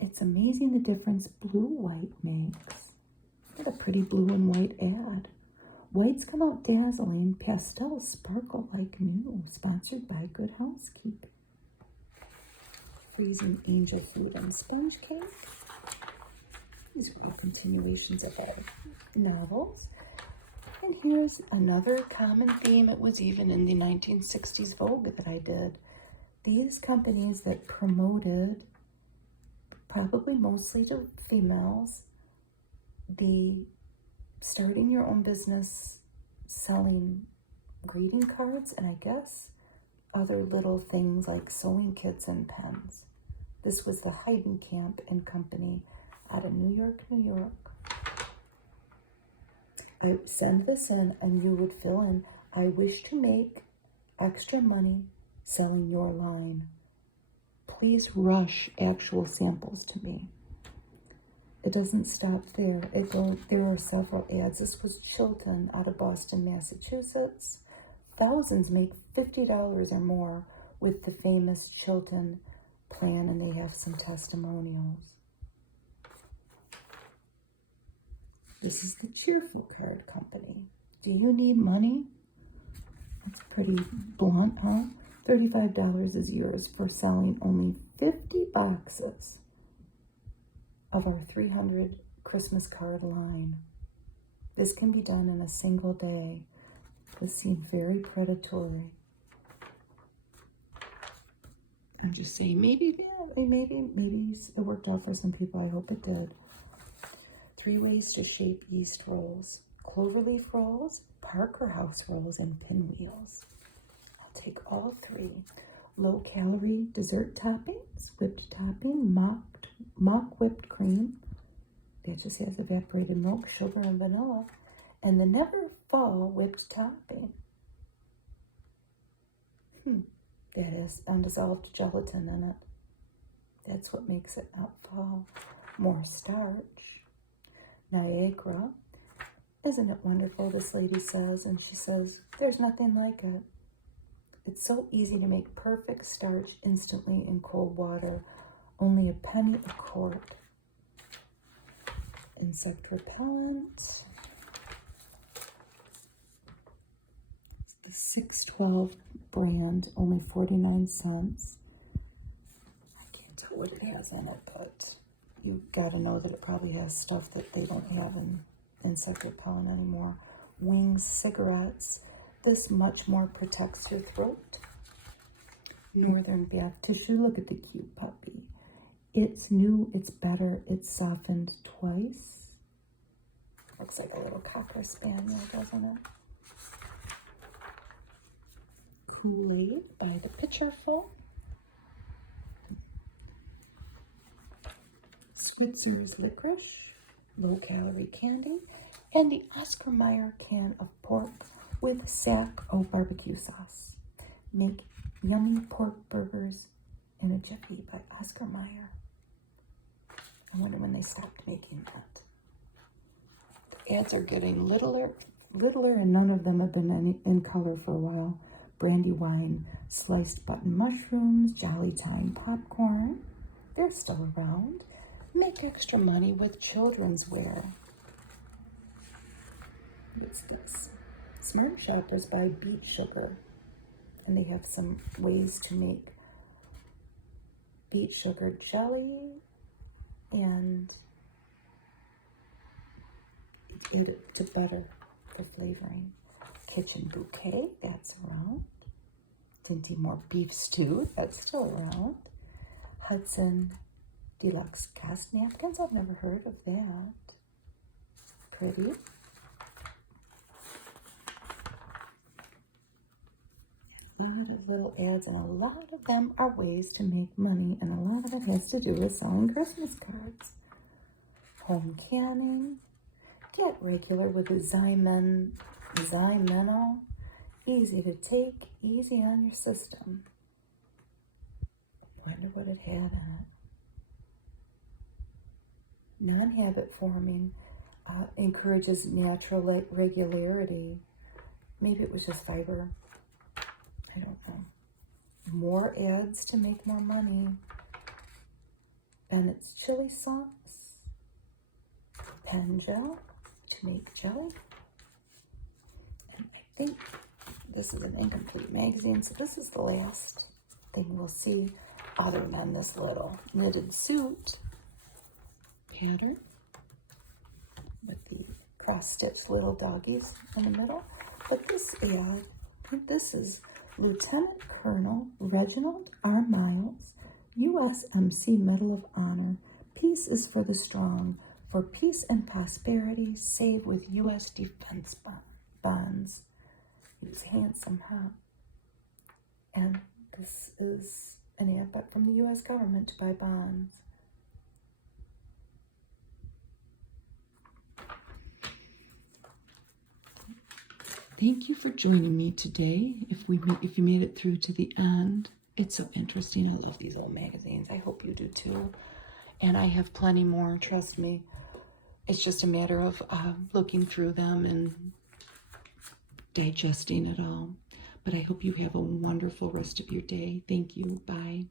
It's amazing the difference blue-white makes. What a pretty blue and white ad. Whites come out dazzling, pastels sparkle like new. Sponsored by Good Housekeeping. Freezing Angel Food and Sponge Cake. These are all continuations of our novels. And here's another common theme. It was even in the 1960s Vogue that I did. These companies that promoted, probably mostly to females, the starting your own business selling greeting cards and I guess other little things like sewing kits and pens. This was the Heidenkamp and Company out of New York, New York. I send this in and you would fill in, I wish to make extra money selling your line. Please rush actual samples to me. It doesn't stop there. There are several ads. This was Chilton out of Boston, Massachusetts. Thousands make $50 or more with the famous Chilton plan, and they have some testimonials. This is the Cheerful Card Company. Do you need money? That's pretty blunt, huh? $35 is yours for selling only 50 boxes of our 300 Christmas card line. This can be done in a single day. This seemed very predatory. I'm just saying, maybe it worked out for some people. I hope it did. 3 ways to shape yeast rolls: cloverleaf rolls, Parker house rolls, and pinwheels. I'll take all 3. Low-calorie dessert toppings, whipped topping, mock whipped cream. That just has evaporated milk, sugar, and vanilla. And the never fall whipped topping. That has undissolved gelatin in it. That's what makes it not fall. More starch. Niagara. Isn't it wonderful, this lady says, and she says, there's nothing like it. It's so easy to make perfect starch instantly in cold water. Only a penny a quart. Insect repellent. The 612 brand, only 49 cents. I can't tell what it has in it, but you gotta know that it probably has stuff that they don't have in insect repellent anymore. Wings cigarettes. This much more protects your throat. Northern bath tissue. Look at the cute puppy. It's new, it's better, it's softened twice. Looks like a little Cocker Spaniel, doesn't it? Kool-Aid by the pitcherful. Switzer's licorice, low-calorie candy, and the Oscar Mayer can of pork with Sac-O barbecue sauce. Make yummy pork burgers in a jiffy by Oscar Mayer. I wonder when they stopped making that. The ads are getting littler, and none of them have been in color for a while. Brandywine, sliced button mushrooms, Jolly Time popcorn. They're still around. Make extra money with children's wear. What's this? Smart Shoppers buy beet sugar. And they have some ways to make beet sugar jelly and add it to butter for flavoring. Kitchen Bouquet, that's around. Dinty Moore Beef Stew, that's still around. Hudson Deluxe Cast Napkins, I've never heard of that. Pretty. A lot of little ads, and a lot of them are ways to make money, and a lot of it has to do with selling Christmas cards. Home canning. Get regular with the Zymenol. Easy to take, easy on your system. Wonder what it had in it. Non-habit forming encourages natural regularity. Maybe it was just fiber. I don't know. More ads to make more money. Bennett's chili sauce. Pen gel to make jelly. And I think this is an incomplete magazine, so this is the last thing we'll see other than this little knitted suit pattern with the cross-stitched little doggies in the middle. But this ad, this is Lieutenant Colonel Reginald R. Miles, USMC Medal of Honor. Peace is for the strong. For peace and prosperity, save with U.S. defense bonds. He was handsome, huh? And this is an ad but from the U.S. government to buy bonds. Thank you for joining me today. If you made it through to the end, it's so interesting. I love these old magazines. I hope you do too. And I have plenty more, trust me. It's just a matter of looking through them and digesting it all. But I hope you have a wonderful rest of your day. Thank you. Bye.